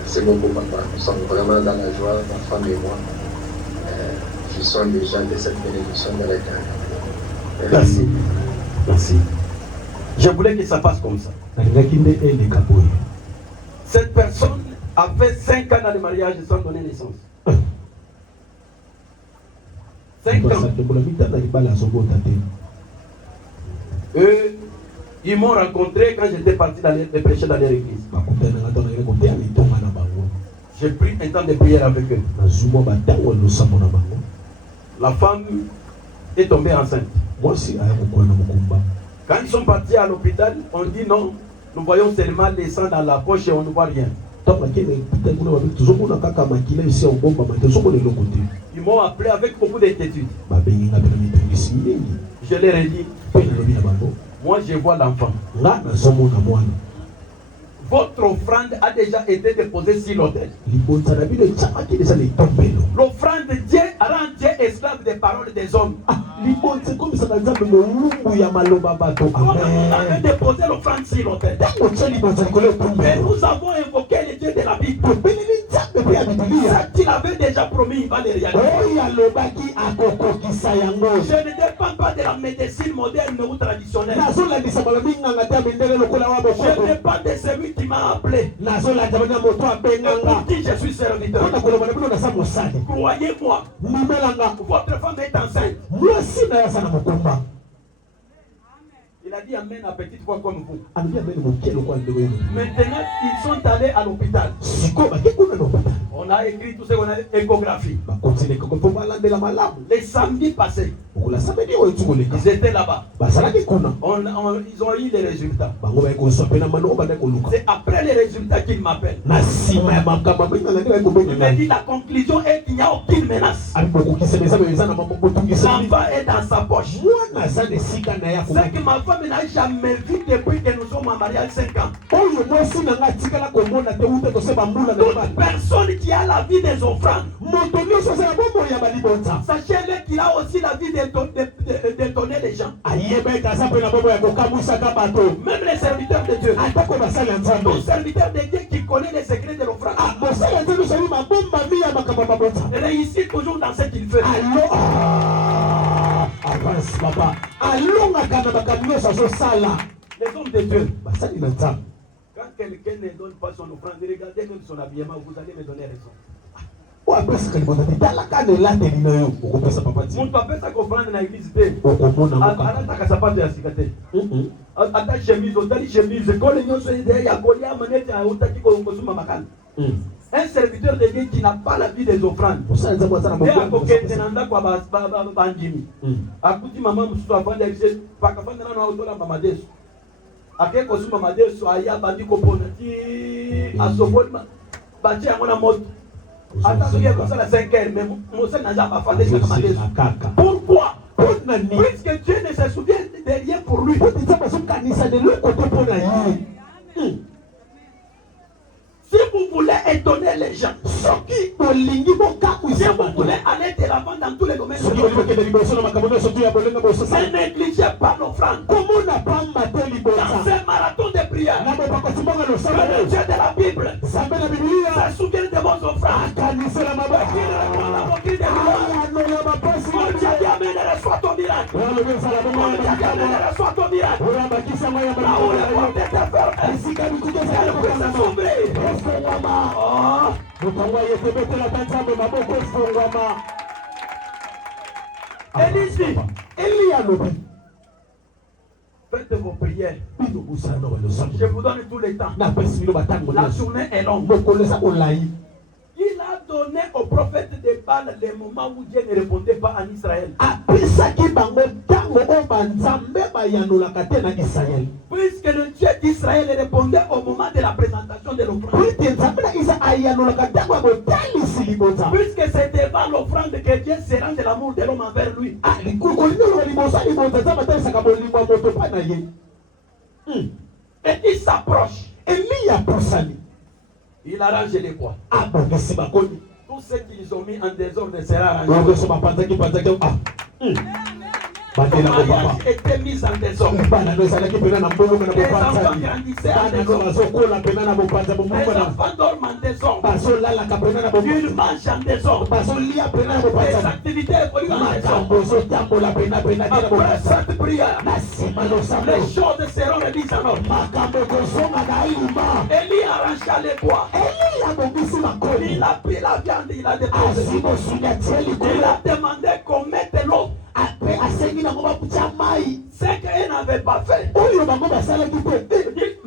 Merci beaucoup Papa. Nous sommes vraiment dans la joie, ma femme et moi. Je suis déjà de cette bénédiction de l'Éternel. Merci. Merci. Je voulais que ça passe comme ça. Cette personne a fait 5 ans de mariage sans donner naissance. 5 ans. Eux, ils m'ont rencontré quand j'étais parti de prêcher dans leur église. J'ai pris un temps de prière avec eux. La femme est tombée enceinte. Quand ils sont partis à l'hôpital, on dit non, nous voyons seulement les sangs dans la poche et on ne voit rien. Ils m'ont appelé avec beaucoup d'inquiétude. Je leur ai dit, moi je vois l'enfant. Votre offrande a déjà été déposée sur l'autel. L'offrande de Dieu rend Dieu esclave des paroles des hommes. Comme vous avez déposé l'offrande sur l'autel. Mais nous avons invoqué le Dieu de la Bible. Ça qu'il avait déjà promis, il va le réaliser. Je ne dépends pas de la médecine moderne ou traditionnelle. Je dépends de celui qui m'a appelé. Pour qui je suis serviteur. Croyez-moi, votre femme est enceinte. Il a dit amen à petite voix comme vous. Maintenant, ils sont allés à l'hôpital. On a écrit tout ce qu'on a échographie. Les samedis passés, ils étaient là-bas. Ils ont eu les résultats. C'est après les résultats qu'ils m'appellent. Il m'a dit la conclusion est qu'il n'y a aucune menace. L'enfant est dans sa poche. C'est que ma femme n'a jamais vu depuis que nous sommes en mariage 5 ans. Toute personne qui a la vie des offrandes, sachez-le qu'il a aussi la vie d'étonner les gens. Même les serviteurs de Dieu. Un serviteur de Dieu qui connaît les secrets de l'offrande réussit toujours dans ce qu'il fait. Avance papa. Les hommes de Dieu. Quand quelqu'un ne donne pas son offrande, regardez même son habillement, vous allez me donner raison. Mon papa ça comprendre dans l'église. Alataka sapato ya sikate. Ata chemise, otali chemise, kole nyonso ya kolia manete ya otaki kosuma makala. Un serviteur de Dieu qui n'a pas la vie des offrandes. Akuti mama mususu afanda yise pakafanda na autola mama desu. Akeko suma mama desu aya bandi kopona ti asopoli bache yango na moto. Attends, il y a comme ça la 5 heures, mais Moussa n'a jamais fait des choses. Pourquoi? Puisque Dieu ne se souvient de rien pour lui. Si vous voulez étonner les gens, si vous voulez aller de l'avant dans tous les domaines, ne négligez pas l'offrande. Dans ce marathon de prière, le Dieu de la Bible se souvient de vos offrandes. Mon Dieu amène, reçois ton miracle. Mon Dieu amène, reçois ton miracle. Là où les portes étaient fermées, elles puissent s'ouvrir. fungwama. Mutangwa yese betela tanzambe maboko fungwama. Élie, Elia lobi. faites vos prières. Bino busano balosa. Je vous donne tout le temps. Na pesi bino batango. La journée est longue. Mokolesa olai. Il a donné au prophète de Baal les moments où Dieu ne répondait pas en Israël. Apisaki bango tango o banzambe bayanolaka te na Israël. Puisque le Dieu d'Israël répondait au moment de la présentation de l'offrande. Puisque c'est devant l'offrande que Dieu se rend de l'amour de l'homme envers lui. Et il s'approche. Il arrange les bois. Tout ce qu'ils ont mis en désordre sera arrangé. Le mariage était mis en désordre. Les enfants grandissaient en désordre. Les enfants dorment en désordre. Ils mangent en désordre. Les activités évoluent en désordre. Après cette prière, les choses seront remises en ordre. Élie arracha les bois. Il a pris la viande, il a déposé. Il a demandé qu'on mette l'eau. C'est qu'elle n'avait pas fait.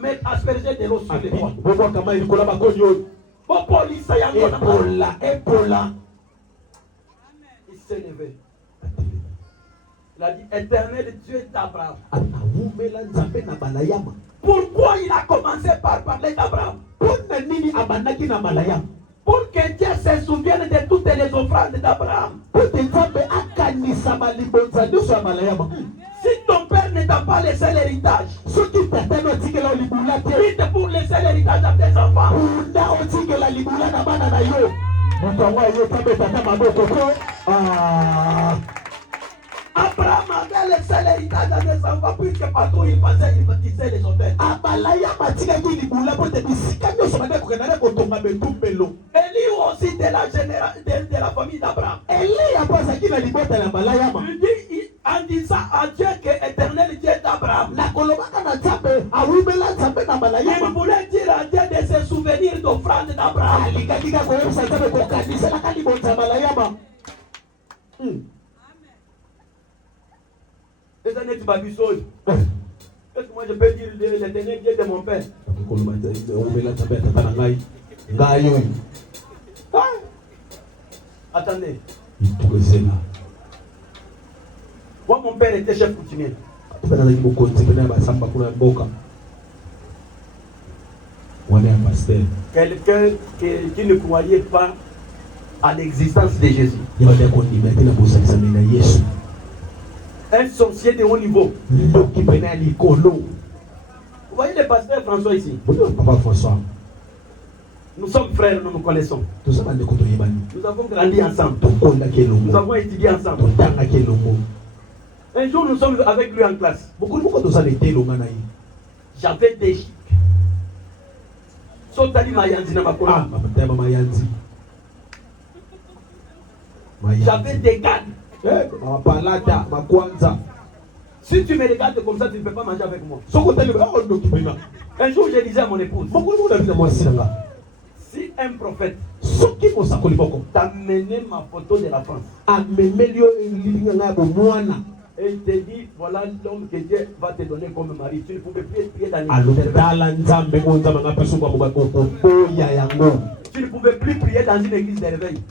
Mais asperger de l'eau sur les bois. Il s'est levé. Il a dit, Éternel Dieu d'Abraham. Pourquoi il a commencé par parler d'Abraham? Pour que Dieu se souvienne de toutes les offrandes d'Abraham. Si ton père ne t'a pas laissé l'héritage, vite pour laisser l'héritage à tes enfants. Abraham avait laissé l'héritage à ses enfants puisque partout il passait, il bâtissait les hôtels. Élie aussi de la famille d'Abraham. Il dit en disant à Dieu que éternel Dieu d'Abraham. Il voulait dire à Dieu de se souvenir d'offrande d'Abraham. Et ça n'est pas du sol. Est-ce que moi je peux dire l'éternel Dieu de mon père? Attendez. Moi, mon père était chef coutumier. Quelqu'un qui ne croyait pas à l'existence de Jésus. Un sorcier de haut niveau. Vous voyez le pasteur François ici? Papa François. Nous sommes frères, nous nous connaissons. Nous avons grandi ensemble. Nous avons étudié ensemble. Un jour, nous sommes avec lui en classe. J'avais des chics. J'avais des gars. Si tu me regardes comme ça, tu ne peux pas manger avec moi. Un jour, je disais à mon épouse, si un prophète t'a mené ma photo de la France et il te dit, voilà l'homme que Dieu va te donner comme mari, tu ne pouvais plus prier dans tu ne pouvais plus prier dans une église de réveil.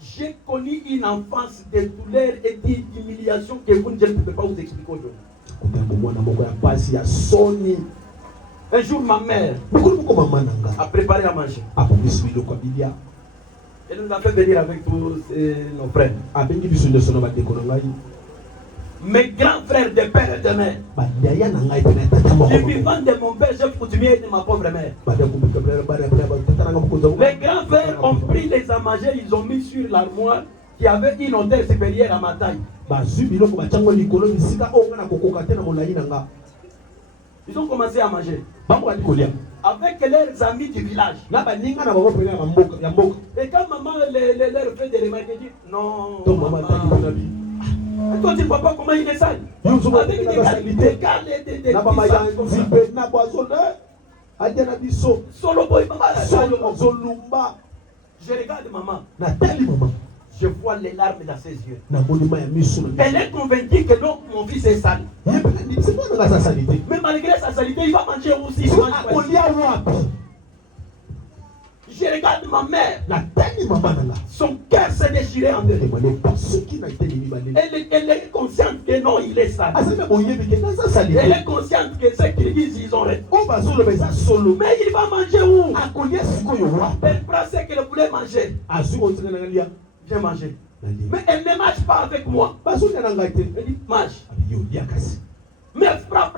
J'ai connu une enfance de douleur et d'humiliation que vous ne pouvez pas vous expliquer aujourd'hui. Un jour, ma mère a préparé à manger. Elle nous a fait venir avec tous nos frères. Mes grands frères de père et de mère. Les vivants de mon père, chef coutumier et de ma pauvre mère. Mes grands frères ont pris les à manger, ils ont mis sur l'armoire qui avait une hauteur supérieure à ma taille. Ils ont commencé à manger avec leurs amis du village. Et quand maman leur fait des remarques, elle dit non, maman, Toi, tu ne vois pas comment il est sale. Avec des gars, des Solo boy, maman. Je regarde maman. Je vois les larmes dans ses yeux. Elle est convaincue que non, mon fils est sale. Mais malgré sa saleté, il va manger aussi. Je regarde ma mère. Son cœur s'est déchiré en deux. Elle est consciente que non, il est sale. Elle est consciente que ce qu'ils disent, ils ont raison. Mais il va manger où? Elle prend ce qu'elle voulait manger. J'ai mangé. Mais elle ne marche pas avec moi. Elle dit, mange. Mes frères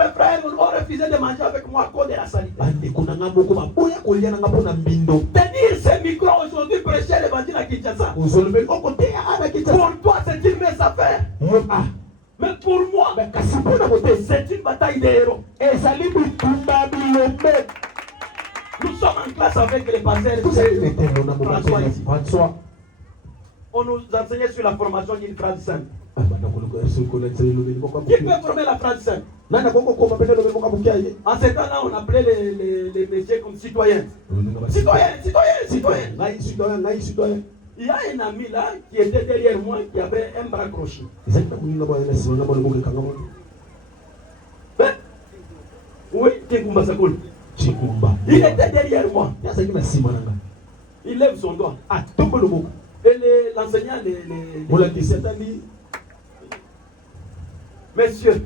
ont refusé de manger avec moi à cause de la saleté. Tenir ce micro aujourd'hui, prêcher l'évangile à Kinshasa. Pour toi, c'est une mince affaire. Mais pour moi, c'est une bataille des héros. Nous sommes en classe avec les pasteurs. On nous enseignait sur la formation d'une phrase simple. Qui peut former la phrase simple? En ce temps-là, on appelait les messieurs comme citoyens. Citoyens. Il y a un ami là qui était derrière moi qui avait un bras croché. Oui, Tikumba Sakoul. Il était derrière moi. Il lève son doigt. Et l'enseignant, Messieurs,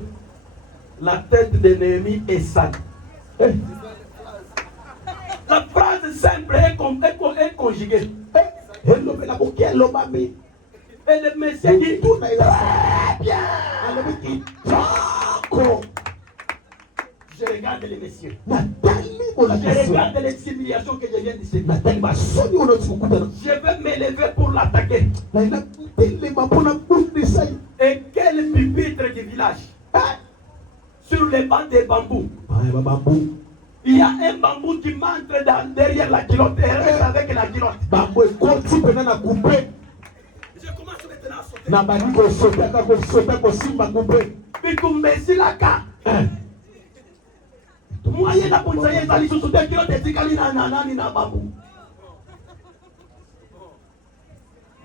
la tête de Néhémie est sale. La phrase simple est conjuguée. Et le monsieur dit très bien. Je regarde les messieurs. Je regarde les humiliations que je viens de subir. Je vais me lever pour l'attaquer. Et quel pupitre du village? Sur les bancs des bambous. Il y a un bambou qui m'entre derrière la culotte et reste avec la culotte. Je commence maintenant à sauter. Puis tu la carte. Moi, il y a la police qui est sous la culotte et na bambou.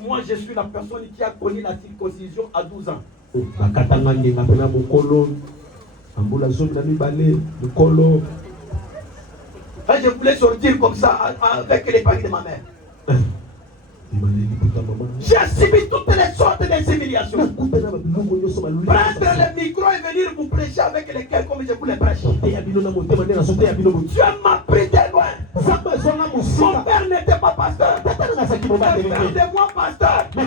Moi, je suis la personne qui a connu la circoncision à 12 ans. Et je voulais sortir comme ça avec les parents de ma mère. J'ai subi toutes les sortes d'humiliations. Prendre le micro et venir vous prêcher avec lesquels comme je voulais prêcher. Dieu m'a pris de loin. Mon père n'était pas pasteur. Le père de moi pasteur. Non,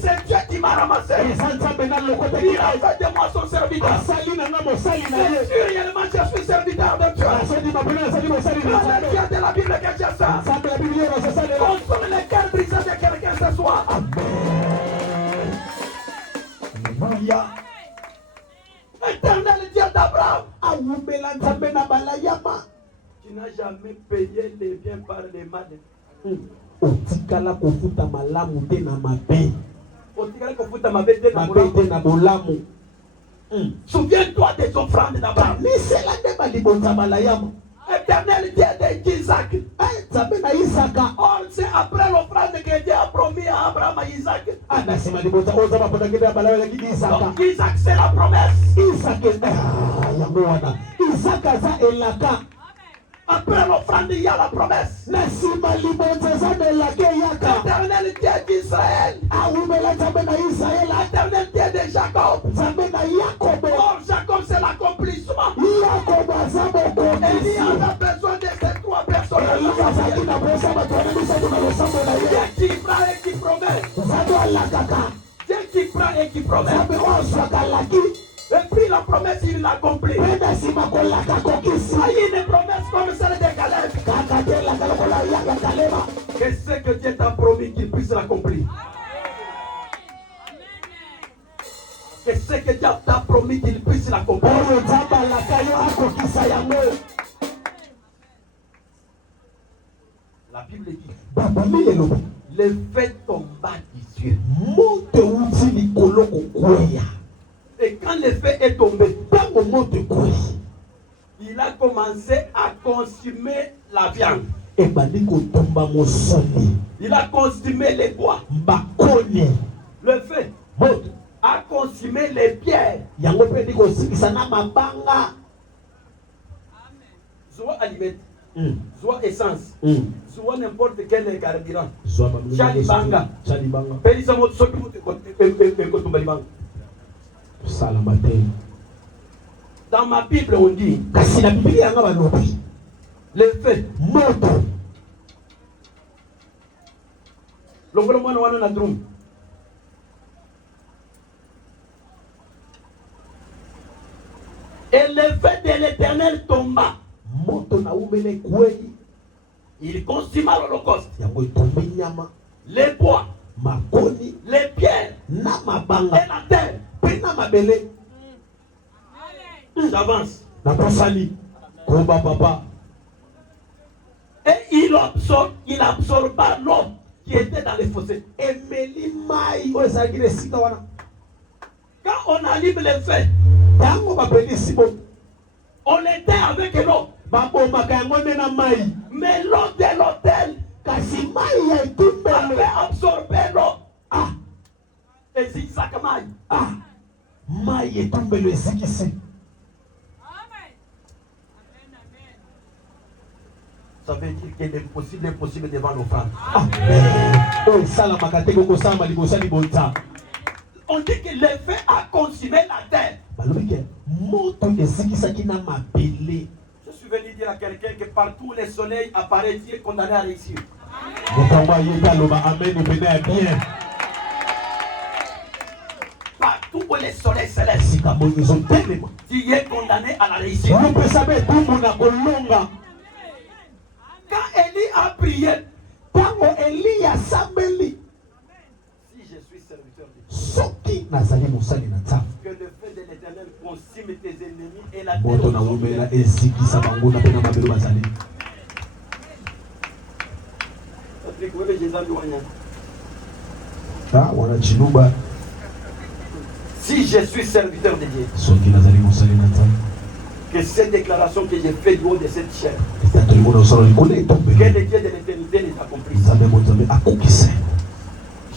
c'est Dieu qui m'a ramassé. Il a fait de moi son serviteur. C'est sûr, réellement, je suis serviteur de Dieu. Le Dieu de la Bible que j'ai ça. Consomme les cœurs brisés de quelqu'un ce soir. Alléluia. Éternel Dieu d'Abraham. Tu n'as jamais payé les biens par les mal. Otikala kofuta malamu te na mabe. Otikala kofuta mabe te na bolamu. Souviens-toi des offrandes d'Abraham. Éternel Dieu d'Isaac. Or, c'est après l'offrande que Dieu a promis à Abraham et Isaac. Donc, Isaac, c'est la promesse. Après l'offrande, il y a la promesse. L'éternel Dieu d'Israël. L'éternel Dieu de Jacob. Or, Jacob, c'est l'accomplissement. Et il y en a besoin de ces trois personnes. Dieu qui prend et qui promet. Dieu qui prend et qui promet. Et puis la promesse, il l'accomplit. Il y a une promesse comme celle de Caleb. Que ce que Dieu t'a promis qu'il puisse l'accomplir. Que ce que Dieu t'a promis qu'il puisse l'accomplir. La Bible dit, le fait tomba du ciel. Et quand le feu est tombé, Tango moto koi. il a commencé à consumer la viande. Ebandi kotomba mosoni. Il a consumé les bois. Bakoni. Le feu Moto. a consumé les pierres. Yango pe di kosikisa na mabanga. Soit aliments, soit essence, soit n'importe quel carburant. Chalibanga. Pelisa moto soki moto ekotumba libanga. Salamate. Dans ma Bible on dit Kasi na Biblia yanga balobi. le feu. Moto. Longolo mwana wana na drum. Et le feu de l'Éternel tomba. Moto na umele kweli. Il consuma l'Holocauste. Yango itombi nyama. Les bois, Makoni. les pierres Na et mabanga. la terre. Pena mabele. J'avance. Na pasali. Koba papa. Et il absorba l'eau qui était dans les fossés. Emeli mai. Oye sagire sika wana. Quand on allume le feu, Tango bapeli sibo. on était avec l'eau. Baboma kayango na mai. Mais l'eau de l'autel Kasi mai ya avait itumbele. absorbé l'eau. Ah. Et zigzag maille. Ah. Mai etumbele ezikisi. Ça veut dire que l'impossible est possible devant l'offrande. Oye salamaka te koko salama liboso ya libonza. On dit que le feu a consumé la terre. Balobi ke moto ezikisaki na mabele. Je suis venu dire à quelqu'un que partout où le soleil apparaît, Dieu est condamné à réussir. Mokango ayeba loba amen opena ya bien. Partout où le soleil se lève, Sika boyo ezotelema. Dieu est condamné à la réussite. Lopesa be etumbu na kolonga. Quand Élie a prié, Tango Eliya asambeli. si je suis serviteur de Dieu, Soki nazali mosali na Nzambe. que le feu de l'Éternel consume tes ennemis et la Moto na umela ezikisa bango na pena mabele bazali. Ah, wana chiluba. Si je suis serviteur de Dieu, Soki nazali mosali na Nzambe. que cette déclaration que j'ai faite du haut de cette chair, Tatolimona osala likolo que etombeli. le Dieu de l'éternité les accomplisse. Nzambe moto akokise.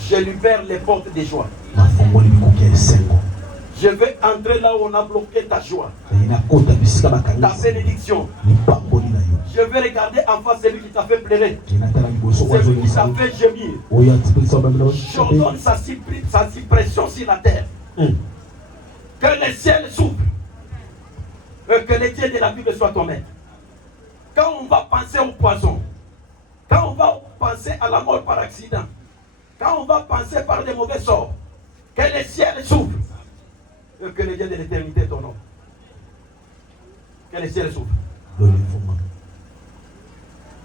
Je libère les portes de joie. Nafungoli bikuki ya esengo. Je vais entrer là où on a bloqué ta joie, Inakota bisika ta bakangisa. bénédiction. Lipamboli na yo. Je vais regarder en face celui qui t'a fait pleurer, Inatala liboso celui qui wazolisa. t'a fait gémir. Oya tipisa babelo. J'ordonne sa suppression sur la terre. Que le ciel s'ouvre. Que le Dieu de la Bible soit ton maître. Quand on va penser au poison, quand on va penser à la mort par accident, quand on va penser par des mauvais sorts, que le ciel s'ouvre. Que le Dieu de l'éternité ton nom. Que le ciel s'ouvre.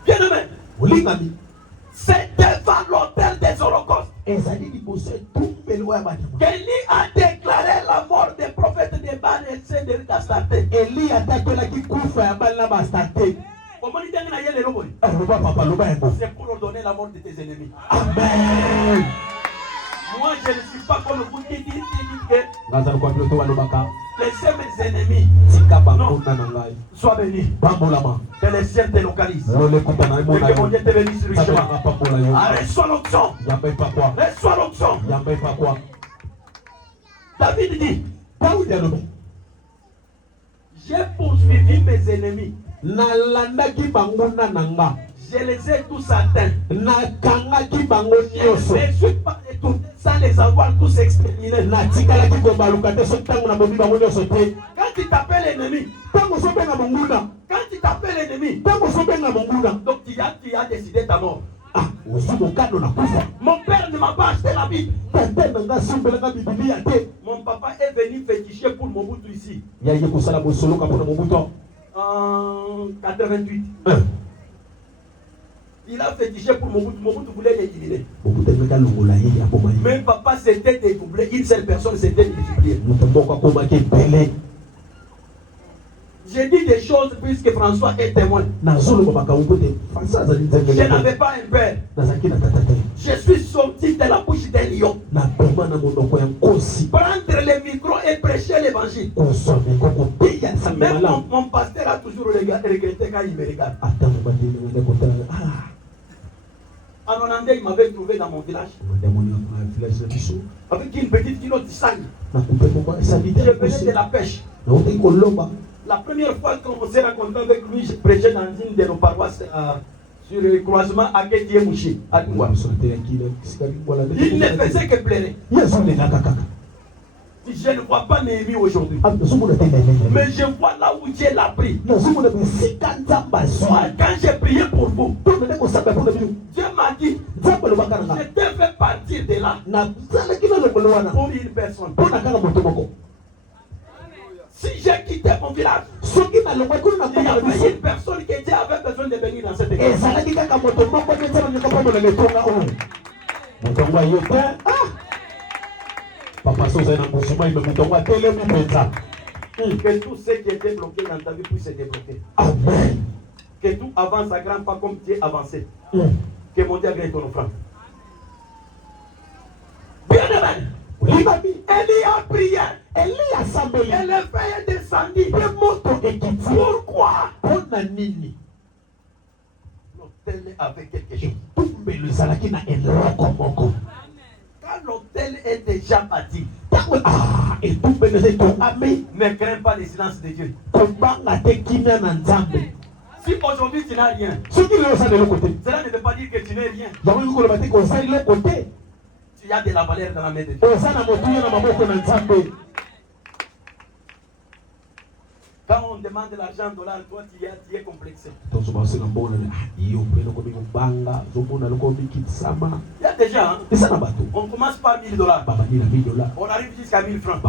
Bien aimé, Olingami. c'est devant l'autel des holocaustes Ezali liboso etumbeli oya banyama. qu'Élie a déclaré la mort des prophètes de Baal et ceux de Castarté. Eli atatelaki kufa ya bana na bastate. Comment dit que y a les robots? Loba papa loba yango. C'est pour ordonner la mort de tes ennemis. Amen. Moi, je ne suis pas comme vous qui dites que Ngazana kwa piloto walobaka. laissez mes ennemis Tika bakuna na ngai. soient bénis. Pambolama. Que le ciel te localise. Ole kuta na Et mona que mon Dieu yo. te bénisse richement. Tabanga pambola yo. Ah, reçois l'onction. Yamba ipakwa. Reçois l'onction. Yamba ipakwa. David dit, Daudi alobi. j'ai poursuivi mes ennemis. Nalandaki bango na nanga. Je les ai tous atteints. Nakangaki bango Je nyonso. ne suis pas étourné sans les avoir tous exterminés. Natikalaki kobaluka te soki ntango na bomi bango nyonso te. Quand tu t'appelles ennemi, Ntango ozobenga monguna. quand tu t'appelles ennemi, Ntango ozobenga monguna. donc tu as décidé ta mort. Ah, ozwi mokano na kufa. Mon père ne m'a pas acheté la Bible. Tete na nga sombelanga bibilia te. Mon papa est venu féticher pour Mobutu ici Yaye kosala bosoloka mpona mobuto. en 88. Hein. Il a fétiché pour Mobutu. Mobutu voulait l'éliminer. Mobutu emeki alongola ye aboma ye. Mais papa s'était dédoublé. Une seule personne s'était multipliée. Moto moko akomaki ebele. J'ai dit des choses puisque François est témoin. Je n'avais pas un père. Je suis sorti de la bouche d'un lion. Prendre le micro et prêcher l'évangile. Même mon pasteur a toujours regretté quand il me regarde. En 90, il m'avait trouvé dans mon village avec une petite culotte sale. Je venais de la pêche. La première fois qu'on s'est rencontré avec lui, je prêchais dans une de nos paroisses sur le croisement à Kédié-Mouché. Il ne faisait que pleurer. Je ne vois pas Néhémie aujourd'hui. Mais je vois là où Dieu l'a pris. Quand j'ai prié pour vous, Dieu m'a dit, je devais partir de là pour une personne. Si j'ai quitté mon village, il y avait une personne qui avait besoin de venir dans cette église. Que tout ce qui était bloqué dans ta vie puisse se débloquer. Amen. Que tout avance à grands pas comme Dieu avancé. Que mon Dieu agrée ton offrande. Bien aimé. Élie a prié. Élie a assemblé. Et le feu est descendu. Pourquoi? L'autel avait quelque chose. Quand l'autel est déjà bâti, ne crains pas le silence de Dieu. Si aujourd'hui tu n'as rien, cela ne veut pas dire que tu n'es rien. Tu as de la valeur dans la main de Dieu. Quand on demande l'argent en dollars, toi tu es complexé. Il y a des gens, on commence par $1000. On arrive jusqu'à 1000 francs.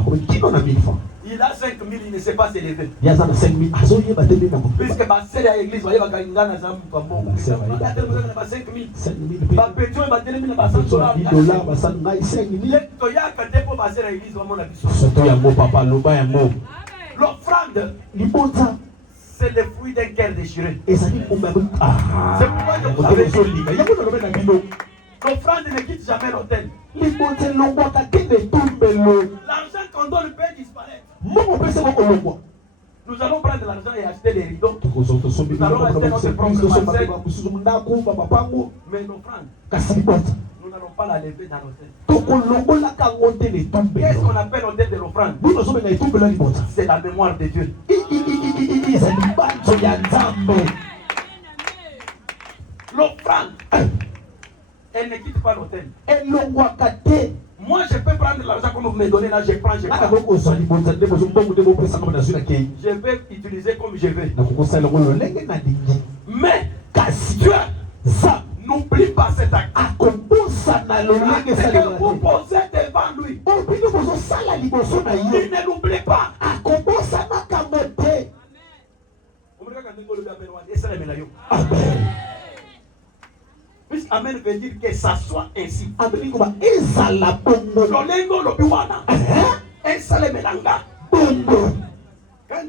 Il a 5000, il ne sait pas s'élever. Puisque ma sœur à l'église, il va gagner dans un bon. Il y a 5000. Ma pétion, il va donner $100. L'offrande, c'est le fruit d'un cœur déchiré. C'est pourquoi je vous avais dit, l'offrande ne quitte jamais l'autel. L'argent qu'on donne peut disparaître. Nous allons prendre l'argent et acheter les rideaux. Nous allons acheter notre propre marseille. Mais l'offrande, nous n'allons pas la lever dans l'autel. Qu'est-ce qu'on appelle l'autel de l'offrande? C'est la mémoire de Dieu. L'offrande, elle ne quitte pas l'autel. Moi, je peux prendre l'argent comme vous me donnez là, je prends. Je vais utiliser comme je veux. Mais, Dieu, ça, n'oublie pas cet acte. Que vous posez devant lui. Il ne l'oublie pas. Amen. Puisque Amen veut dire que ça soit ainsi. Quand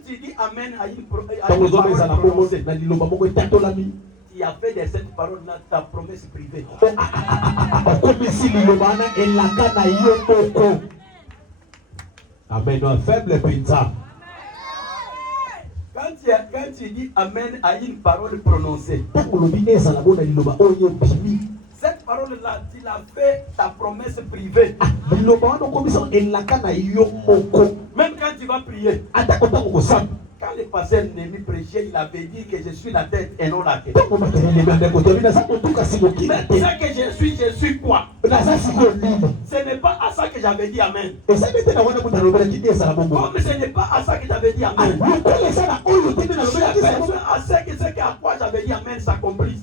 tu dis Amen à une parole prononcée, il y a fait de cette parole-là ta promesse privée. Amen. Un faible pinza. Quand tu dis Amen à une parole prononcée, cette parole-là, tu l'as fait ta promesse privée. Même quand tu vas prier, quand le pasteur Némi prêchait, il avait dit que je suis la tête et non la tête. Mais ça que je suis quoi? Ce n'est pas à ça que j'avais dit Amen. Comme ce n'est pas à ça que j'avais dit Amen. C'est à quoi j'avais dit Amen s'accomplisse.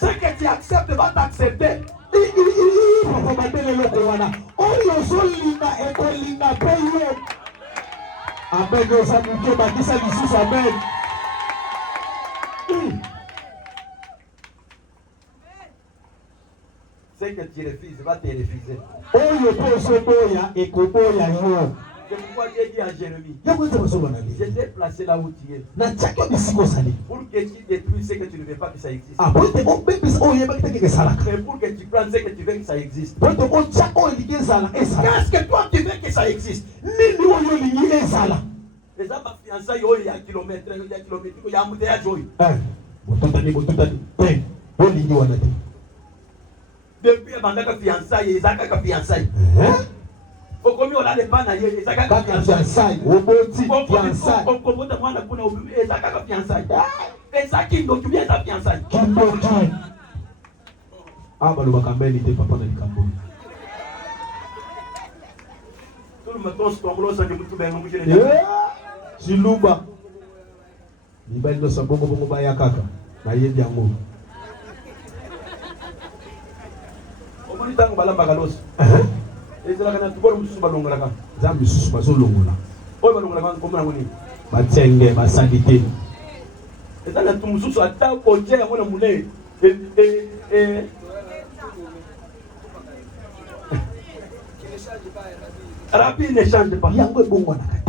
Ce que tu acceptes va t'accepter. Ce que tu refuses va te refuser. C'est pourquoi Dieu dit à Jérémie, Je je t'ai placé là où tu es. Pour que tu détruises ce que tu ne veux pas que ça existe. Mais pour que tu prennes ce que tu veux que ça existe. Qu'est-ce que toi tu veux que ça existe? Les hommes fiançailles, il y a kilomètres, il y a kilomètres, il y a embouteillage. Depuis la fiançailles, ils ont fiançailles. Au combien on a les pannes ailleurs, ils ont fiançailles. Et ça qui donc bien sa fiançaille. Ah, bah, le Bakamel était papa dans le Cameroun. Tout le monde se tombe là, ça dit tout bien, moi je l'ai dit. Siluba. Libali no sabongo bongo baya kaka. Na yebi yango. Omoni tango balamba kalos. Ezala kana tubolo mususu balongola ka. Zambi susu baso longola. Oyo balongola ka komona ngoni. Batenge basalite. Ezala tumususu ata oje yango na mule. Rabi ne change pas. Yango bongo na kate.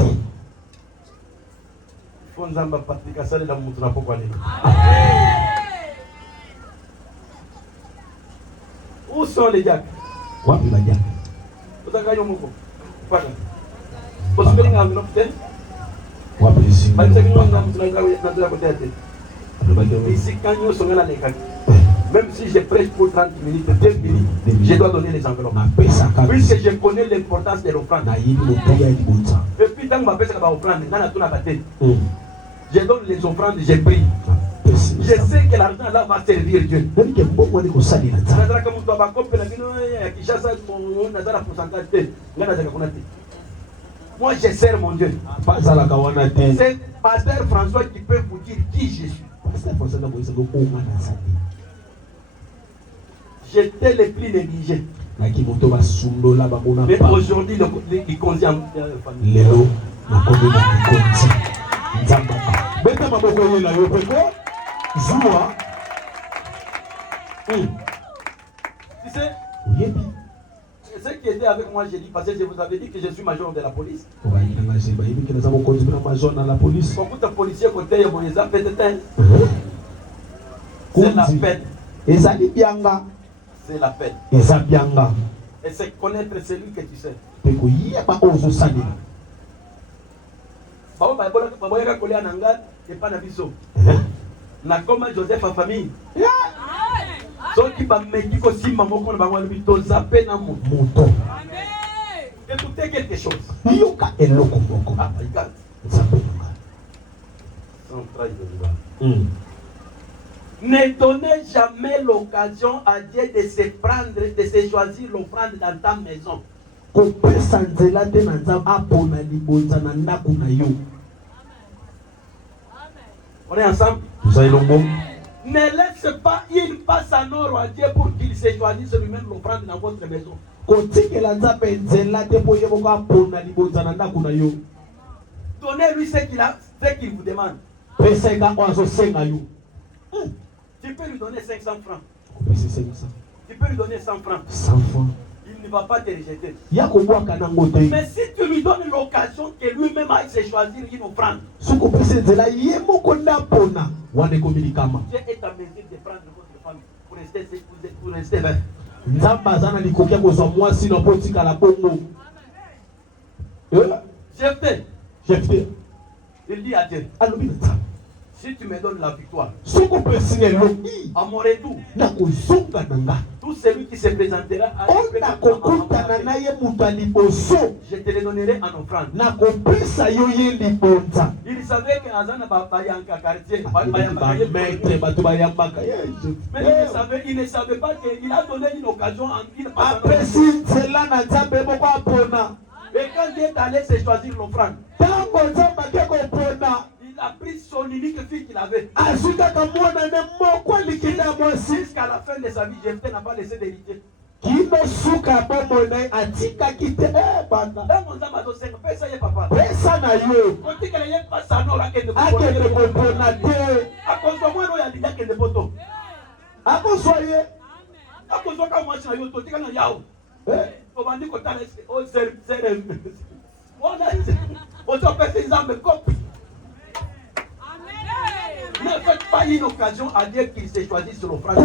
Fonzamba patika sale la mutu na pokwa leo. Où sont les diacres? Wapi ba diacre? Vous avez gagné moko. Pardon. Vous avez gagné un enveloppe. Wapi si? Ba tsaki ngona mutu na la côté tête. Ici quand nous sommes là les gars. Même si je prêche pour 30 minutes, 2 minutes, je dois donner les enveloppes. Puisque je connais l'importance de l'offrande. Et puis, quand je m'appelle ça, je donne les offrandes, je prie. Je sais que l'argent là va servir Dieu. Moi, je sers mon Dieu. C'est Pasteur François qui peut vous dire qui je suis. J'étais le plus négligé. Mais aujourd'hui, il contient Léo, tu sais, ceux qui étaient avec moi, j'ai dit, parce que je vous avais dit que je suis major de la police. Beaucoup de policiers côté c'est la peine. C'est la peine. Et c'est connaître celui que tu sais. Na koma Joseph en famille. Ceux qui va mettre aussi maman qu'on va voir lui to zapper na moto. Et tout est quelque chose. Ah, regarde. Sans trahir de voir. Ne donnez jamais l'occasion à Dieu de se prendre, de se choisir l'offrande dans ta maison. On est ensemble? Ne laisse pas une passe en or à Dieu pour qu'il se choisisse lui-même l'offrande dans votre maison. Donnez-lui ce qu'il vous demande. Tu peux lui donner 500 francs. Tu peux lui donner 100 francs. 100 francs. Il ne va pas te rejeter. Mais si tu lui donnes l'occasion que lui-même aille se choisir une offrande, Dieu est à mesure de prendre votre femme pour rester vert. Jephthé, il dit à Dieu, si tu me donnes la victoire, à mon retour, tout celui qui se présentera à je te le donnerai en offrande. Il savait que Azana Bayanka quartier, mais il ne savait pas qu'il a donné une occasion en il et quand Dieu est allé se choisir l'offrande, il a pris son unique fille qu'il avait. Jusqu'à la fin de sa vie, Jephthé n'a pas laissé d'héritier. Ne faites pas une occasion à dire qu'il s'est choisi sur l'offrande.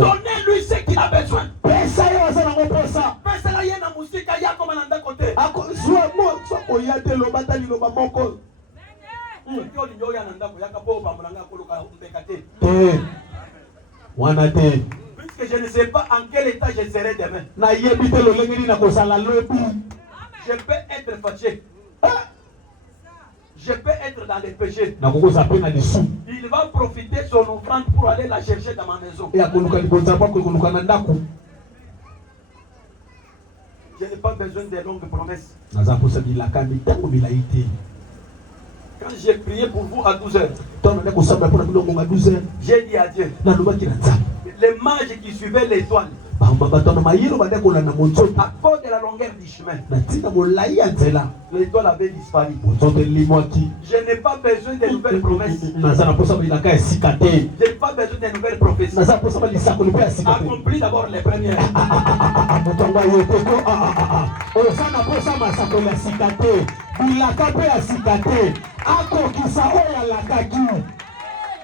Donnez-lui ce qu'il a besoin. Puisque je ne sais pas en quel état je serai demain. Je peux être fâché. Je peux être dans les péchés. Il va profiter de son offrande pour aller la chercher dans ma maison. Je n'ai pas besoin de longues promesses. Quand j'ai prié pour vous à 12h, j'ai dit à Dieu, les mages qui suivaient l'étoile, à cause de la longueur du chemin, l'étoile avait disparu. Je n'ai pas besoin de nouvelles promesses. Je n'ai pas besoin de nouvelles prophéties. Accomplis d'abord les premières.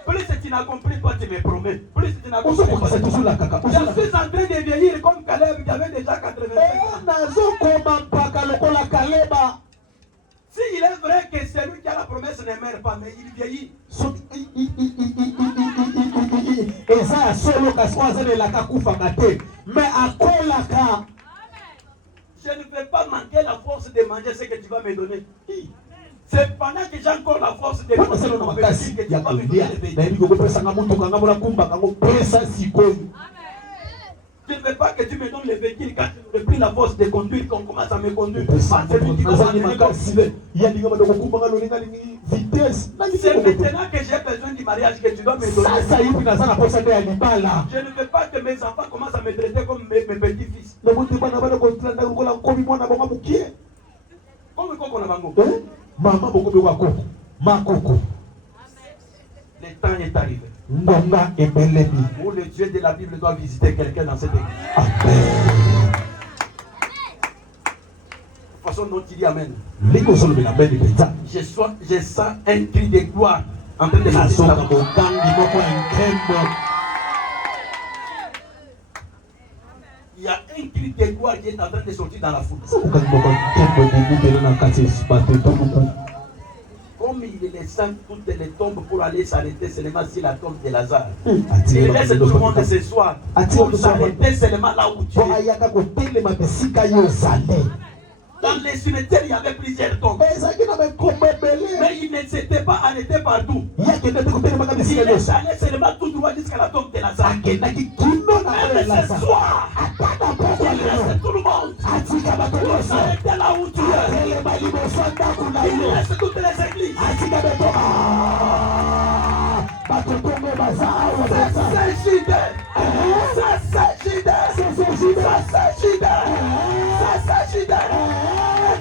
Plus tu n'accomplis pas, tu me promets. Plus tu n'accomplis pas. Je suis en train de vieillir comme Caleb qui avait déjà 85 ans. Si il est vrai que celui qui a la promesse ne meurt pas, mais il vieillit. Je ne vais pas manquer la force de manger ce que tu vas me donner. C'est pendant que j'ai encore la force de manger ce que tu vas me donner. Je ne veux pas que tu me donnes les véhicules quand tu as pris la force de conduire, qu'on commence à me conduire. C'est maintenant que j'ai besoin du mariage que tu dois me donner. Je ne veux pas que mes enfants commencent à me traiter comme mes petits-fils. Le temps est arrivé où le Dieu de la Bible doit visiter quelqu'un dans cette église. De toute façon, non, tu dis Amen. Je sens un cri de gloire en train de sortir. Il y a un cri de gloire qui est en train de sortir dans la foule. Comme il descend toutes les tombes pour aller s'arrêter seulement sur la tombe de Lazare. Il laisse tout le monde ce soir pour s'arrêter seulement là où tu es. Dans les cimetières, il y avait plusieurs tombes. Mais il ne s'était pas arrêté partout. Il est allé seulement tout droit jusqu'à la tombe de Lazare. Même ce soir, il laisse tout le monde pour s'arrêter là où tu es. Il laisse toutes les églises.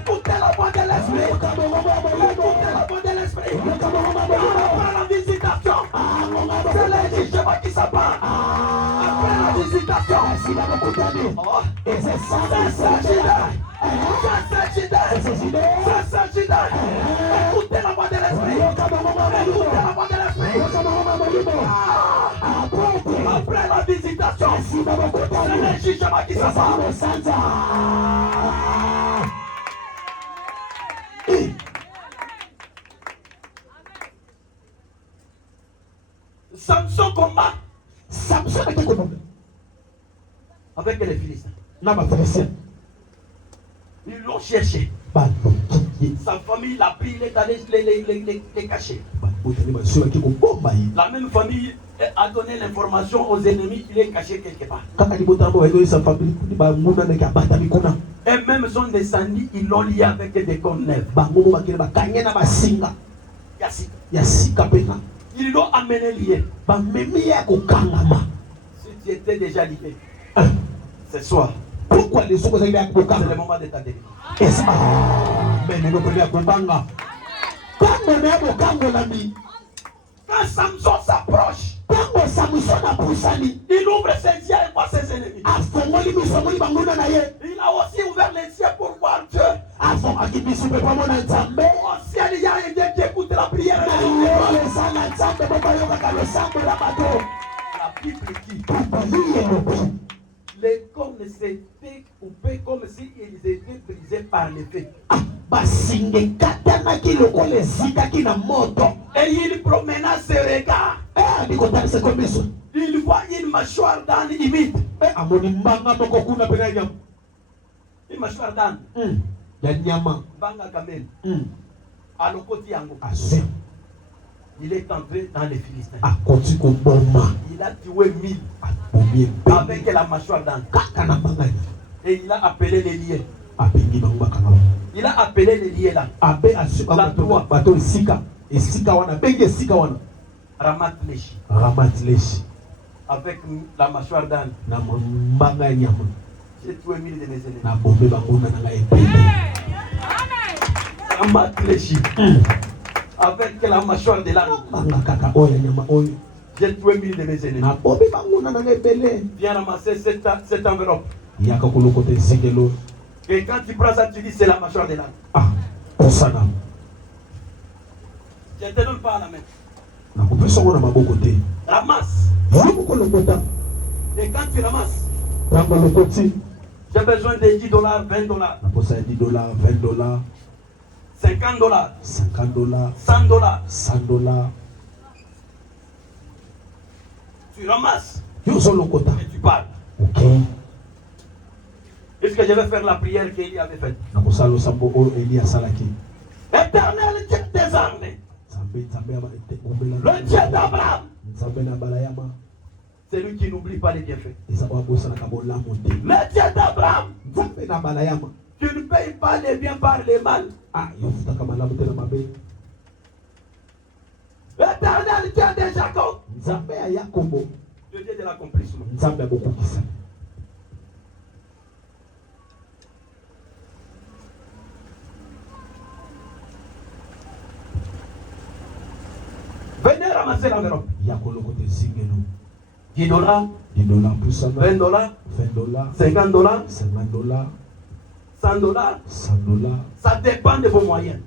Écoutez la voix de l'esprit. Écoutez la voix de l'esprit. Après la visitation, c'est le jugement qui s'abat. Après la visitation, écoutez la voix de l'esprit. Écoutez la voix de l'esprit. Après la visitation, c'est le jugement qui s'abat. Samson combat. Samson était combat avec les Philistins. Ils l'ont cherché. Sa famille l'a pris, il est allé les cacher. La même famille a donné l'information aux ennemis, il est caché quelque part. Et même son descendus, ils l'ont lié avec des cornes neufs. Ils l'ont amené lié. Si tu étais déjà lié, ce soir, pourquoi les choses c'est le moment de ta délivrance. Quand Samson s'approche, Il ouvre ses yeux et voit ses ennemis. Il a aussi ouvert les yeux pour voir Dieu. Au ciel, il y a un Dieu qui écoute la prière. La Bible dit les cornes s'étaient coupées comme s'ils étaient brisés par l'épée. Et il promena ses regards. Il voit une mâchoire d'âne humide. Une mâchoire d'âne. Banga kamel. Alokoti yango. Il est entré dans les Philistins. Il a tué 1000 avec la mâchoire d'âne. Et il a appelé les liens. Il a appelé les liens là. Ramat Leshi. Avec la mâchoire d'âne. J'ai tué 1000 de mes ennemis. Ramat Leshi. Avec la mâchoire de l'âne. J'ai tué 1000 de mes ennemis. Viens ramasser cette enveloppe. Et quand tu prends ça, tu dis c'est la mâchoire de l'âne. Je ne te donne pas à la main. Ramasse. Et quand tu ramasses, j'ai besoin de $10, $20. $50, $100. Tu ramasses et tu parles. Est-ce que je vais faire la prière qu'Élie avait faite? Éternel Dieu des armées, le Dieu d'Abraham, c'est lui qui n'oublie pas les bienfaits. Le Dieu d'Abraham, tu ne payes pas les biens par les mal. Éternel Dieu de Jacob, le Dieu de l'accomplissement. Venez ramasser l'enveloppe. $10, $20, $50, $100. Ça dépend de vos moyens.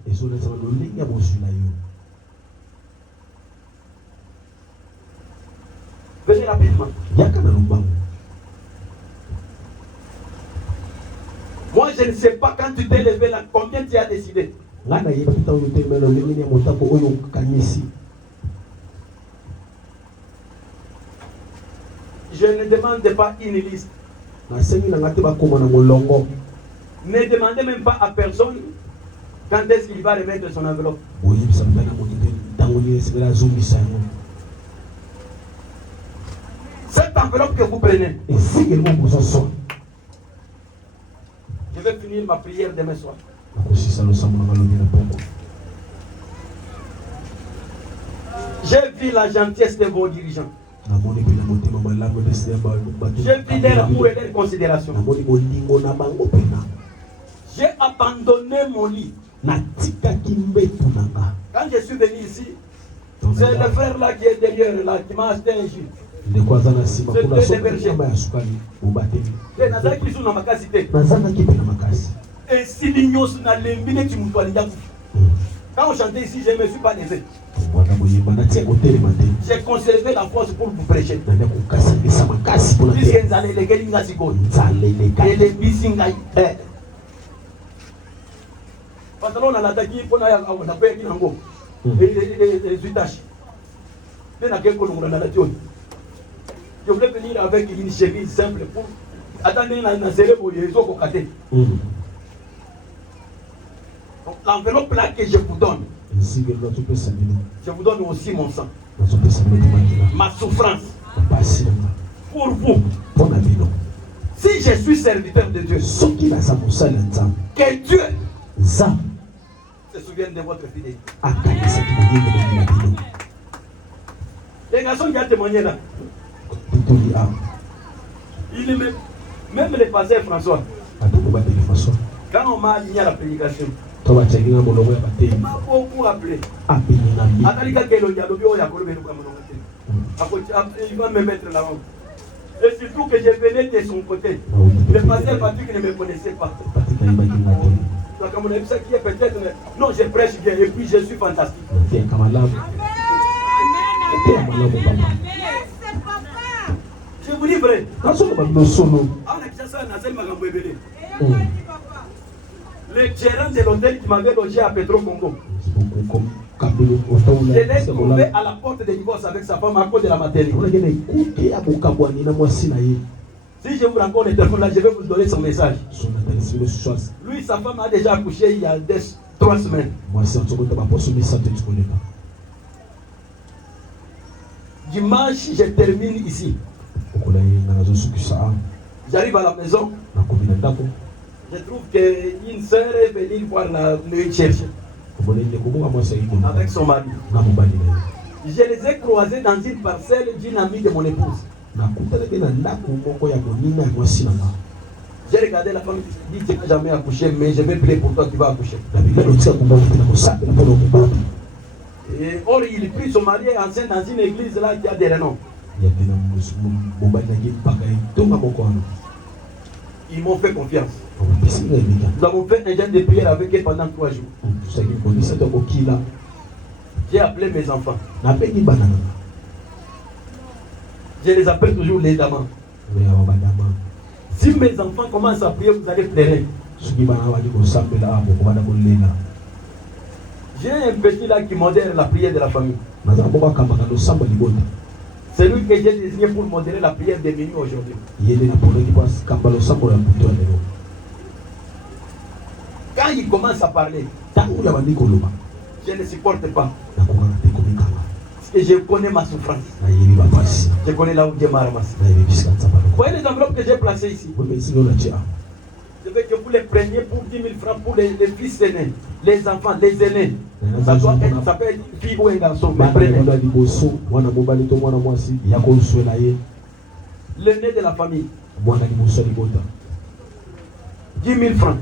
Venez rapidement. Moi, je ne sais pas quand tu t'es levé là, combien tu as décidé. Je ne demande pas une liste. Ne demandez même pas à personne quand est-ce qu'il va remettre son enveloppe. Cette enveloppe que vous prenez, je vais finir ma prière demain soir. J'ai vu la gentillesse de vos dirigeants. J'ai vu leur amour et leur considération. J'ai abandonné mon lit. Quand je suis venu ici, c'est le frère là qui est derrière là qui m'a acheté un jus. Et si l'ignos n'a l'embine, tu me dois dire. Quand on chantait ici, je ne me suis pas levé. J'ai conservé la force pour vous prêcher. Puisque les bisingaï. Parce que l'on a l'attaqué pour la paix qui n'a pas. Les uitaches. Je voulais venir avec une chemise simple pour attendre un cérémonie pour les autres côtés. Donc l'enveloppe là que je vous donne, je vous donne aussi mon sang, ma souffrance pour vous. Si je suis serviteur de Dieu, que Dieu se souvienne de votre fidélité. Les garçons qui ont témoigné là, il même le pasteur François, quand on m'a aligné à la prédication, il m'a beaucoup appelé. Il va me mettre là-haut. Et surtout que je venais de son côté. Le pasteur Patrick ne me connaissait pas. Comme on a vu ça qui est peut-être. Non, je prêche bien et puis je suis fantastique. Je vous dis vrai. Le gérant de l'hôtel qui m'avait logé à Petro Congo. Je l'ai trouvé à la porte de divorce avec sa femme à cause de la maternité. Si je vous raconte le téléphone là, je vais vous donner son message. Lui, sa femme a déjà accouché il y a 3 semaines. Dimanche, je termine ici. J'arrive à la maison. Je trouve qu'une sœur est venue voir le chercher avec son mari. Je les ai croisés dans une parcelle d'une amie de mon épouse. J'ai regardé la femme qui dit: je n'ai jamais accouché, mais je vais prier pour toi, tu vas accoucher. Et or, il prit son mari enceinte dans une église là qui a des renoms. Ils m'ont fait confiance. Nous avons fait un genre de prière avec eux pendant 3 jours. J'ai appelé mes enfants. Je les appelle toujours les damans. Si mes enfants commencent à prier, vous allez pleurer. J'ai un petit là qui modère la prière de la famille. C'est lui que j'ai désigné pour modérer la prière des minuit aujourd'hui. Quand il commence à parler, je ne supporte pas. Parce que je connais ma souffrance. Je connais là où Dieu m'a ramassé. Vous voyez les enveloppes que j'ai placées ici? Je veux que vous les preniez pour 10 000 francs pour les fils aînés, les enfants, les aînés. Ça peut être une fille ou un garçon. L'aîné de la famille. 10 000 francs.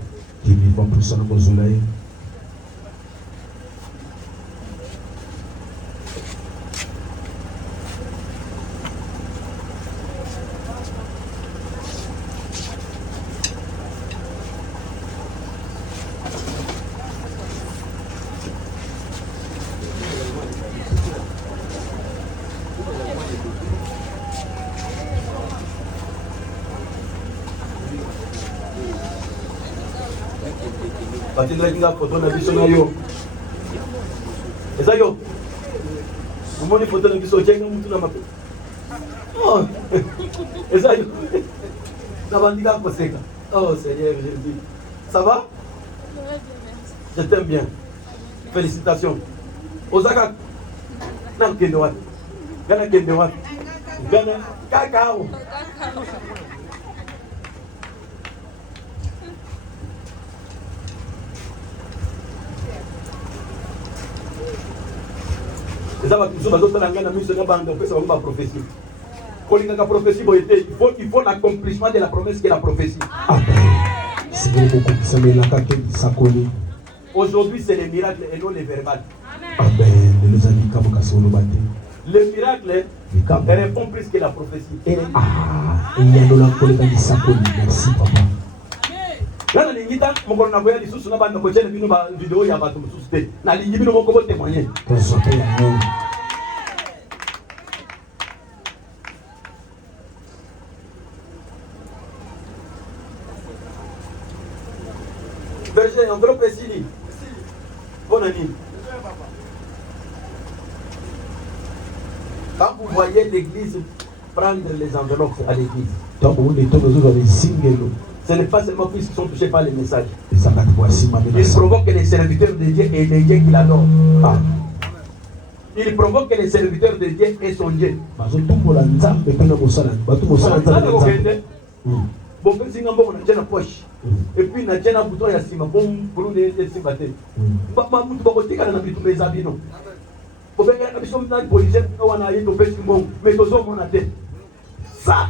Batindra photo na biso na yo. Eza yo. Umoni photo na biso chenga mtu na mape. Oh. Eza yo. Na bandika koseka. Oh Seigneur Jésus. Ça va? Je t'aime bien. Félicitations. Ozaka. Nam kende wat. Gana kende wat. Gana kakao. Il faut l'accomplissement de la promesse qui est la prophétie. Aujourd'hui, c'est les miracles et non les verbales. Le miracle répond plus que la prophétie. Merci, papa. Là, na lingita moko na boya lisusu na banda ko chele bino ba video ya bato mususu te. Na lingi bino moko bo témoigner. Berger, enveloppe ici. Bonne année. Quand vous voyez l'église prendre les enveloppes à l'église, ce n'est pas seulement puisqu'ils sont touchés par les messages. Ils provoquent les serviteurs de Dieu et les dieux qui l'adorent. Ils provoquent les serviteurs de Dieu et son Dieu. Et puis, na tiena bouton ya sima bon pour nous les sympathies. Papa mutu bako tika na bitu mezabino. Obengela na biso mtani policier wana yito pesi mbongo. Mais tozo mona te. Ça.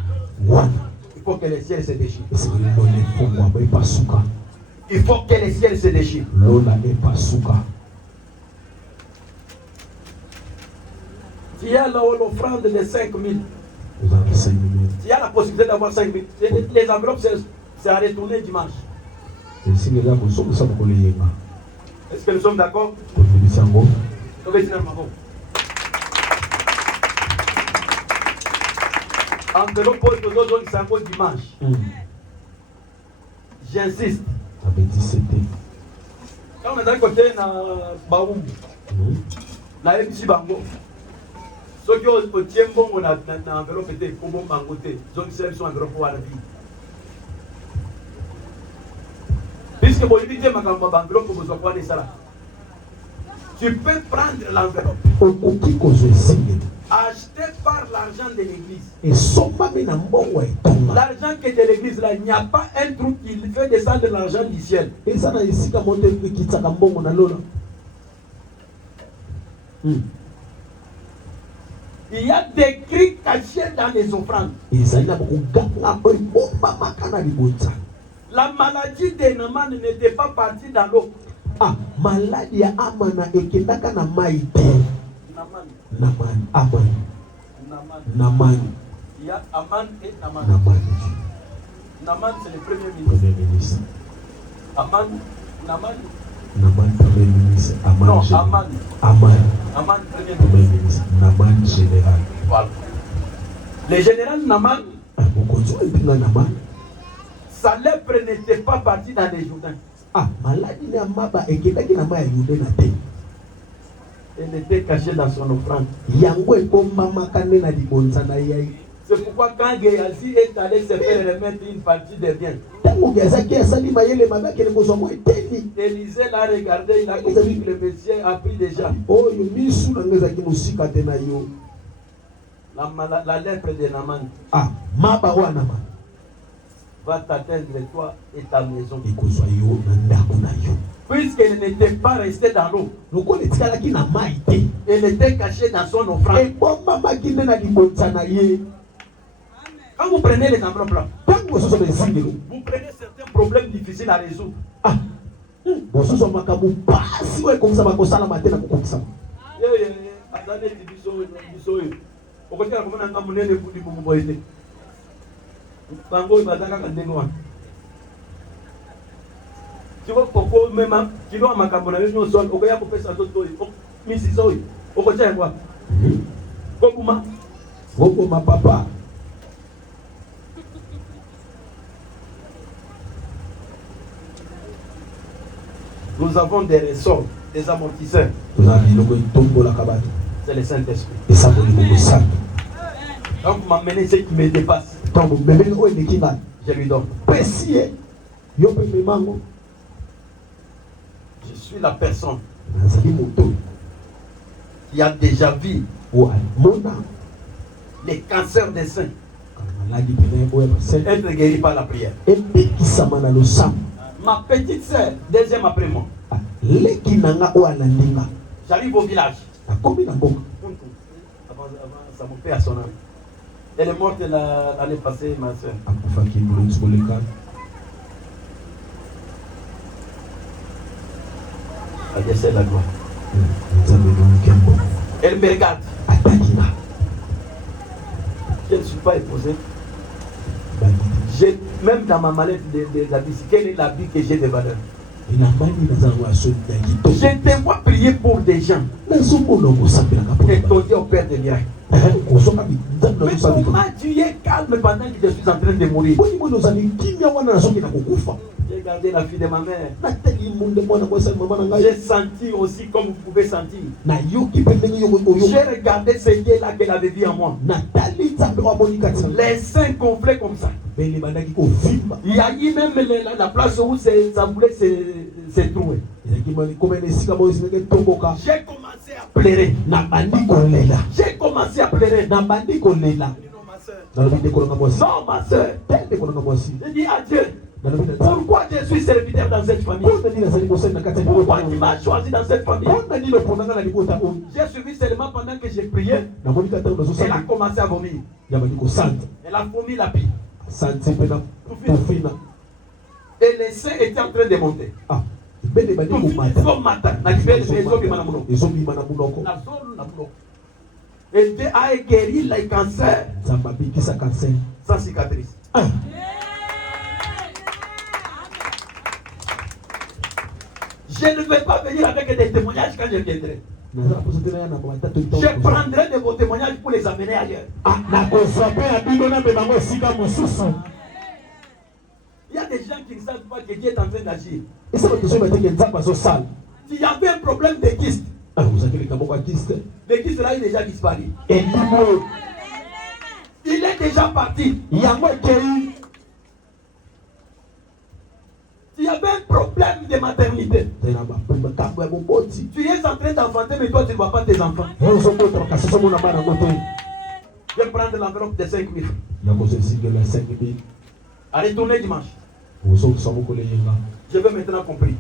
Il faut que les ciels se déchirent. Il faut que les ciels se déchirent. Tu as l'offrande de 5 000. Vous avez 5 000. Tu as la possibilité d'avoir 5 000. Les enveloppes, c'est à retourner dimanche. Est-ce que nous sommes d'accord? Enveloppe pour aujourd'hui, c'est encore dimanche. J'insiste. Quand on est d'un côté, na Baoum, na MC Bango. Ceux qui ont au tiempo, on a enveloppe était comme Bango, donc c'est son enveloppe pour la vie. Puisque vous évitez ma enveloppe pour vous avoir ça là. Tu peux prendre l'enveloppe. Acheté par l'argent de l'église. L'argent qui est de l'église, là, il n'y a pas un truc qui fait descendre l'argent du ciel. Il y a des cris cachés dans les offrandes. La maladie de Naman n'était pas partie dans l'eau. Ah, maladie ya Amana ekendaka na maïté. Naman. Il y a Aman et Naman. Naman, c'est le premier ministre. Naman, premier ministre. Non, Aman, premier ministre. Naman général. Voilà. Le général Naman, sa lèpre n'était pas partie dans les Jourdains. Ah, maladie na maba ekendaki na maya yude na te. Elle était cachée dans son offrande. C'est pourquoi quand Géasi est allé se faire remettre une partie des biens, Élisée l'a regardé, il a compris que le Messie a pris déjà. La lèpre de Naman va t'atteindre toi et ta maison. Puisqu'elle n'était pas restée dans l'eau, elle était cachée dans son offrande. Quand vous prenez les enveloppes là, vous prenez certains problèmes difficiles à résoudre. Tu vois pourquoi même tu dois m'accompagner avec nous sol, okoya ko pesa toto misi soy. Okocha quoi? Kokuma. Kokuma papa. Nous avons des ressorts, des amortisseurs. C'est le Saint-Esprit. Donc vous m'amenez ce qui me dépasse. Je lui donne. Je suis la personne qui a déjà vu les cancers des seins être guéri par la prière. Ma petite sœur, deuxième après moi, j'arrive au village. Avant ça me fait à son âme. Elle est morte l'année passée, ma soeur. Elle décède la gloire. Elle me regarde. Je ne suis pas épousé. Même dans ma mallette d'habits, quel est l'habit que j'ai de valeur? Je te vois prier pour des gens. Et ton Dieu opère des miracles. Mais comment tu es calme pendant que je suis en train de mourir? J'ai regardé la fille de ma mère. J'ai senti aussi comme vous pouvez sentir. J'ai regardé ce Dieu-là qu'elle avait vu en moi. Les seins gonflés comme ça. Il y a eu même la place où ça voulait se trouver. J'ai commencé à pleurer. J'ai commencé à pleurer. Non, ma soeur. J'ai dit à Dieu, pourquoi je suis serviteur dans cette famille? Pourquoi tu m'as choisi dans cette famille? J'ai suivi seulement pendant que j'ai prié. Elle a commencé à vomir. Elle a vomi la pile. Et les seins étaient en train de monter. Tout matin. Et Dieu a guéri les cancers sans cicatrice. Je ne vais pas venir avec des témoignages quand je viendrai. Je prendrai de vos témoignages pour les amener ailleurs. Il y a des gens qui ne savent pas que Dieu est en train d'agir. S'il y avait un problème de kyste, le kyste là, il est déjà disparu. Il est déjà parti. S'il y avait un problème de maternité, tu es en train d'enfanter, mais toi tu ne vois pas tes enfants. Je vais prendre l'enveloppe de 5 000. Allez, tournez dimanche. Je veux maintenant compris.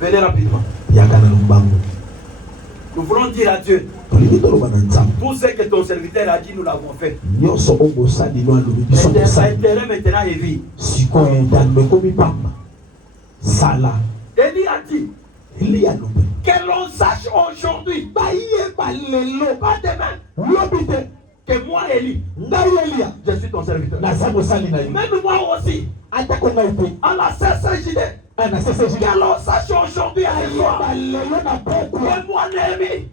Venez rapidement. Nous voulons dire à Dieu, tout ce que ton serviteur a dit, nous l'avons fait. L'intérêt maintenant est vide. Élie a dit que l'on sache aujourd'hui, pas demain, que moi, Élie, je suis ton serviteur. Même moi aussi, à la CCJD, que l'on sache aujourd'hui avec toi, que moi, Néhémie,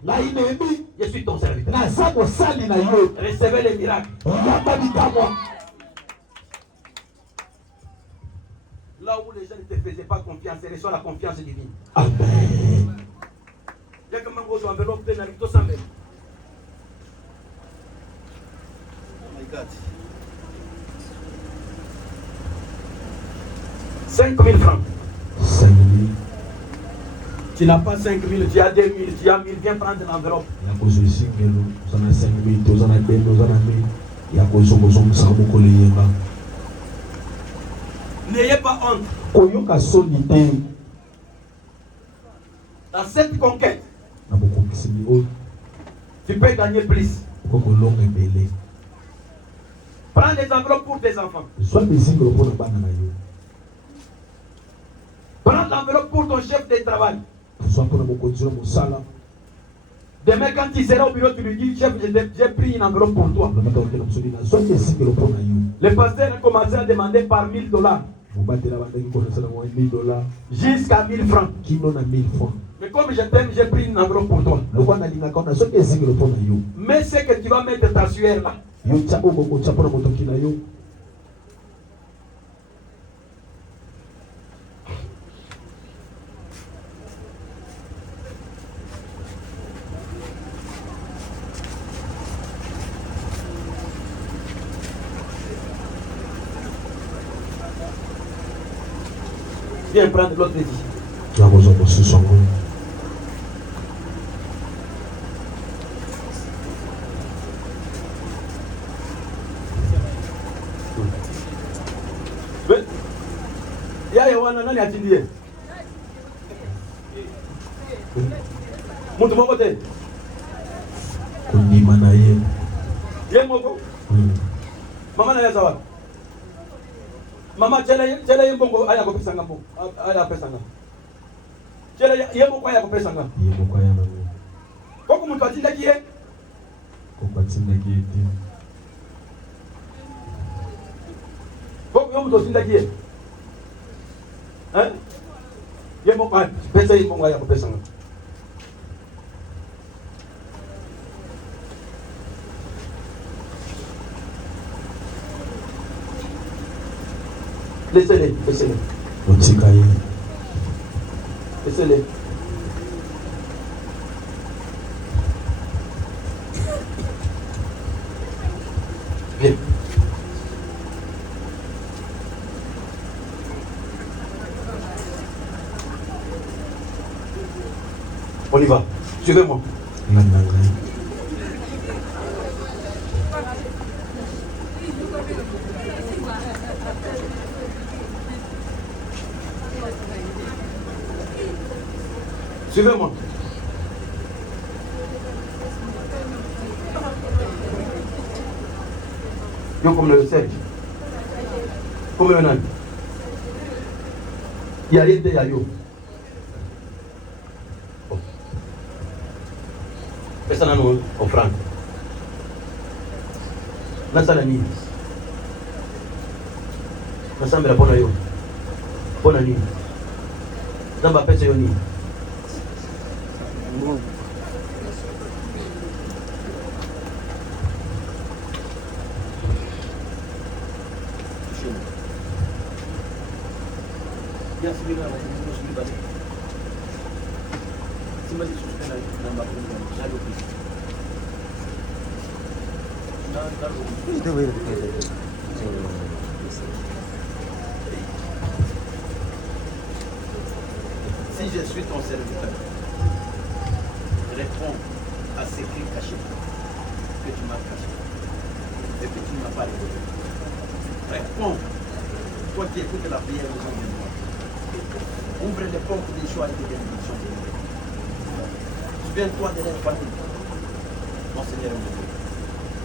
je suis ton serviteur. Recevez les miracles. Là où les gens ne te faisaient pas confiance, reçois la confiance divine. Amen. Il y a comme un gros enveloppe de Narito Sambel. Oh my God. 5 000 francs. 5 000. Tu n'as pas 5 000, tu as 2 000, tu as 1 000, viens prendre l'enveloppe. N'ayez pas honte. Dans cette conquête, tu peux gagner plus. Prends des enveloppes pour tes enfants. Prends l'enveloppe pour ton chef de travail. Demain, quand tu seras au bureau, tu lui dis, chef, j'ai pris une enveloppe pour toi. Le pasteur a commencé à demander par $1000. Jusqu'à 1000 francs. Mais comme je t'aime, j'ai pris une enveloppe pour toi. Mais c'est que tu vas mettre ta sueur là. Viens prendre l'autre ici. Yaya wana nani atindie? Mtu moko te? Kundima na ye. Ye moko? Mama na ya sawa. Mama chele mbongo aya kopesa ngambo. Aya pesa ngambo. Chele ye moko aya kopesa ngambo. Ye moko aya ngambo. Koko mtu atinda kiye? Koko atinda kiye te. Koko mtu atinda kiye? Hein? Ye moko aya pesa ye mbongo aya kopesa ngambo. Laissez-les, laissez-les. Laissez-les. Viens. On y va. Suivez-moi. Suivez-moi. Yo comme le sel. Comme le nan. Il y a rien de yo. nasala no offrande nasala nini nasambela mpona yo mpona nini nzambe apesa yo nini Si je suis ton serviteur, réponds à ces cris cachés que tu m'as cachés et que tu ne m'as pas révélé. Réponds, toi qui écoutes la prière de Jean de moi. Ouvre les portes des choix et des bénédictions. Souviens-toi de leur famille, mon Seigneur et mon Dieu.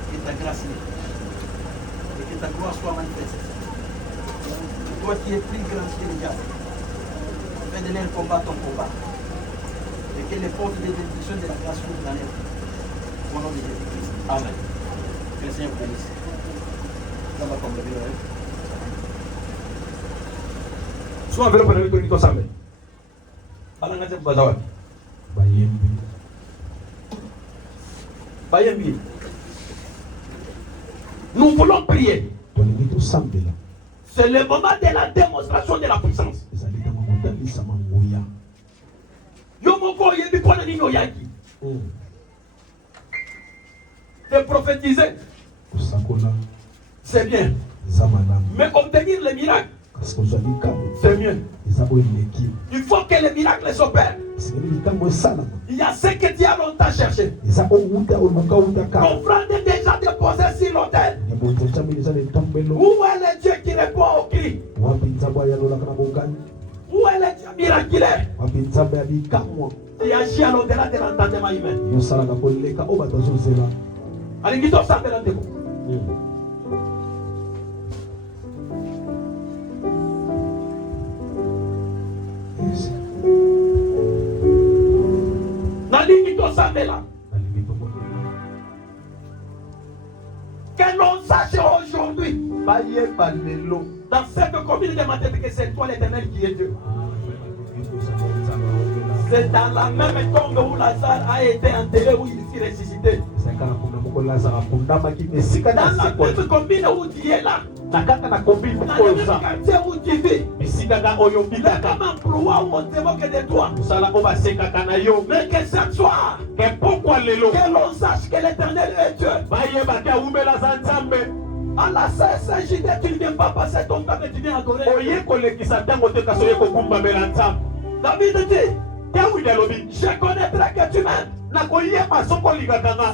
Que ta grâce et que ta gloire soit manifeste. Toi qui es plus grand que les diables, fais de leur combat ton combat. Et que les portes des bénédictions de la grâce s'ouvrent dans leur vie. Au nom de Jésus-Christ. Amen. Que le Seigneur vous bénisse. Ça va comme le bien. Soit enveloppe na wito nito sambe. Bala ngaze bazawa. Bayembi. Bayembi. Nous voulons prier. C'est le moment de la démonstration de la puissance. Yomoko yebi pona nino yaki. De prophétiser. C'est bien. Mais obtenir les miracles, c'est mieux. Il faut que les miracles s'opèrent. Il y a ce que tu as longtemps cherché. Ton frère est déjà déposé sur l'autel. Où est le Dieu qui répond aux cris? Où est le Dieu miraculaire qui agit à l'au-delà de l'entendement humain? Allez, ça que l'on sache aujourd'hui dans cette commune de ma tête que c'est toi l'Éternel qui est Dieu. C'est dans la même tombe où Lazare a été enterré, où il s'est ressuscité. Dans la même commune où tu es là. Dans le même quartier où tu vis. Dans un emploi où on te moque de toi. Mais que ce soir, que l'on sache que l'Éternel est Dieu. À la CSJD, tu ne viens pas passer ton temps, mais tu viens adorer. David dit, je connaîtrai que tu m'aimes.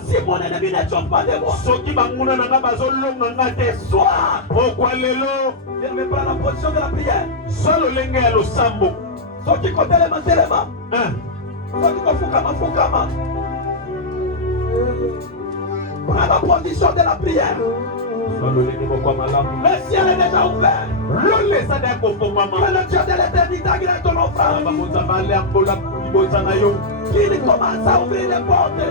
Si mon ennemi ne trompe pas de moi, ce soir, viens me prendre la position de la prière. Ceux qui comptent les mains, ceux qui fukama. Prends la position de la prière. Le ciel est déjà ouvert. Que le Dieu de l'éternité agrée ton offrande. Qu'il commence à ouvrir les portes.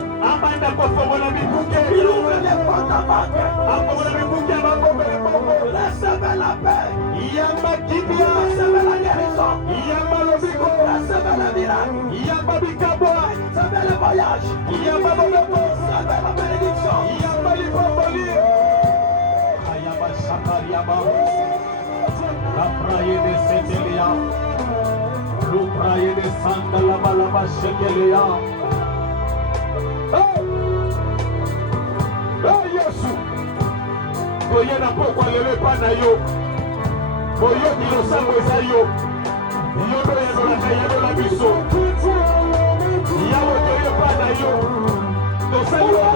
Il ouvre les portes à banque. Recevez la paix. Recevez la guérison. Recevez le miracle. Recevez le voyage. Recevez la bénédiction. La praille de Setelia, le praille de Santa la Balaba Shekelia. Yesu, Koye na pokwa lele pana yo. Koye ni lo sango za yo. Yodo ya la biso. Yawo koye pana yo. Tosali ya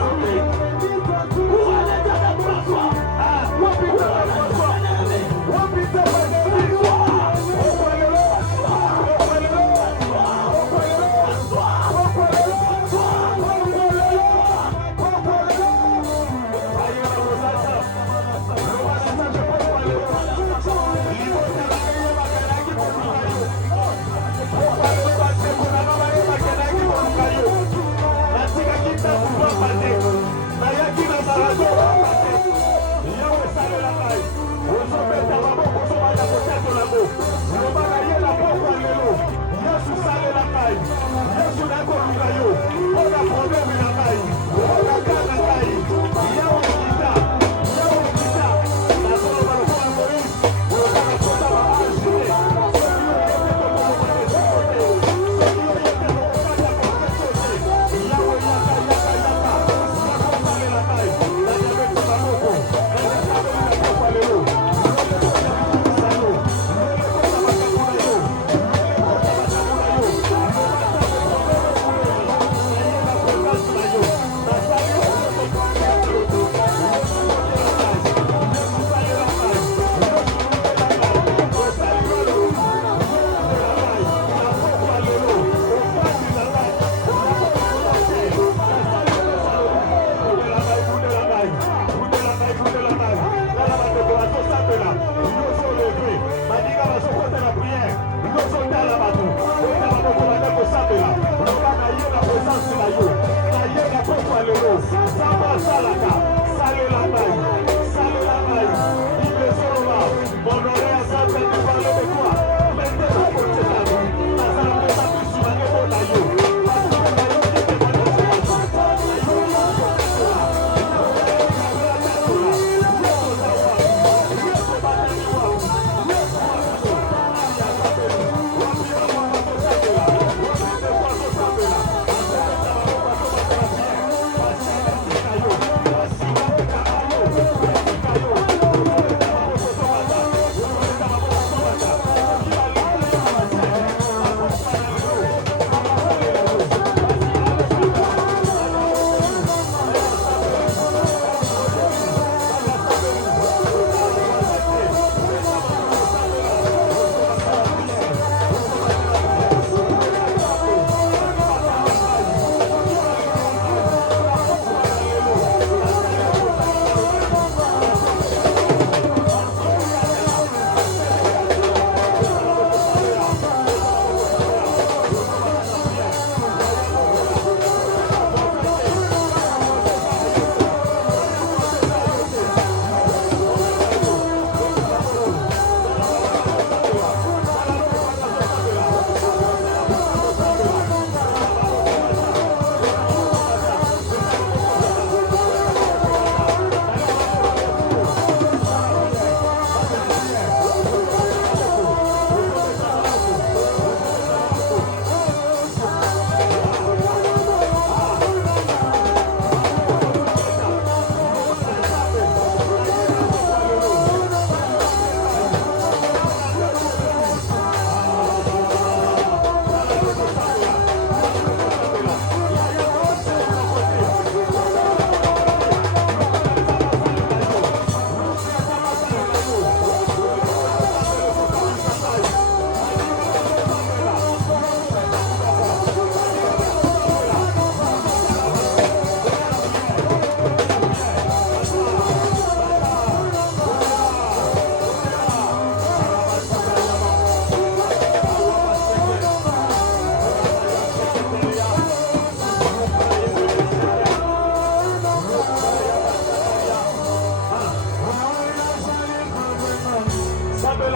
robe. Où est le Dieu de François?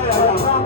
ya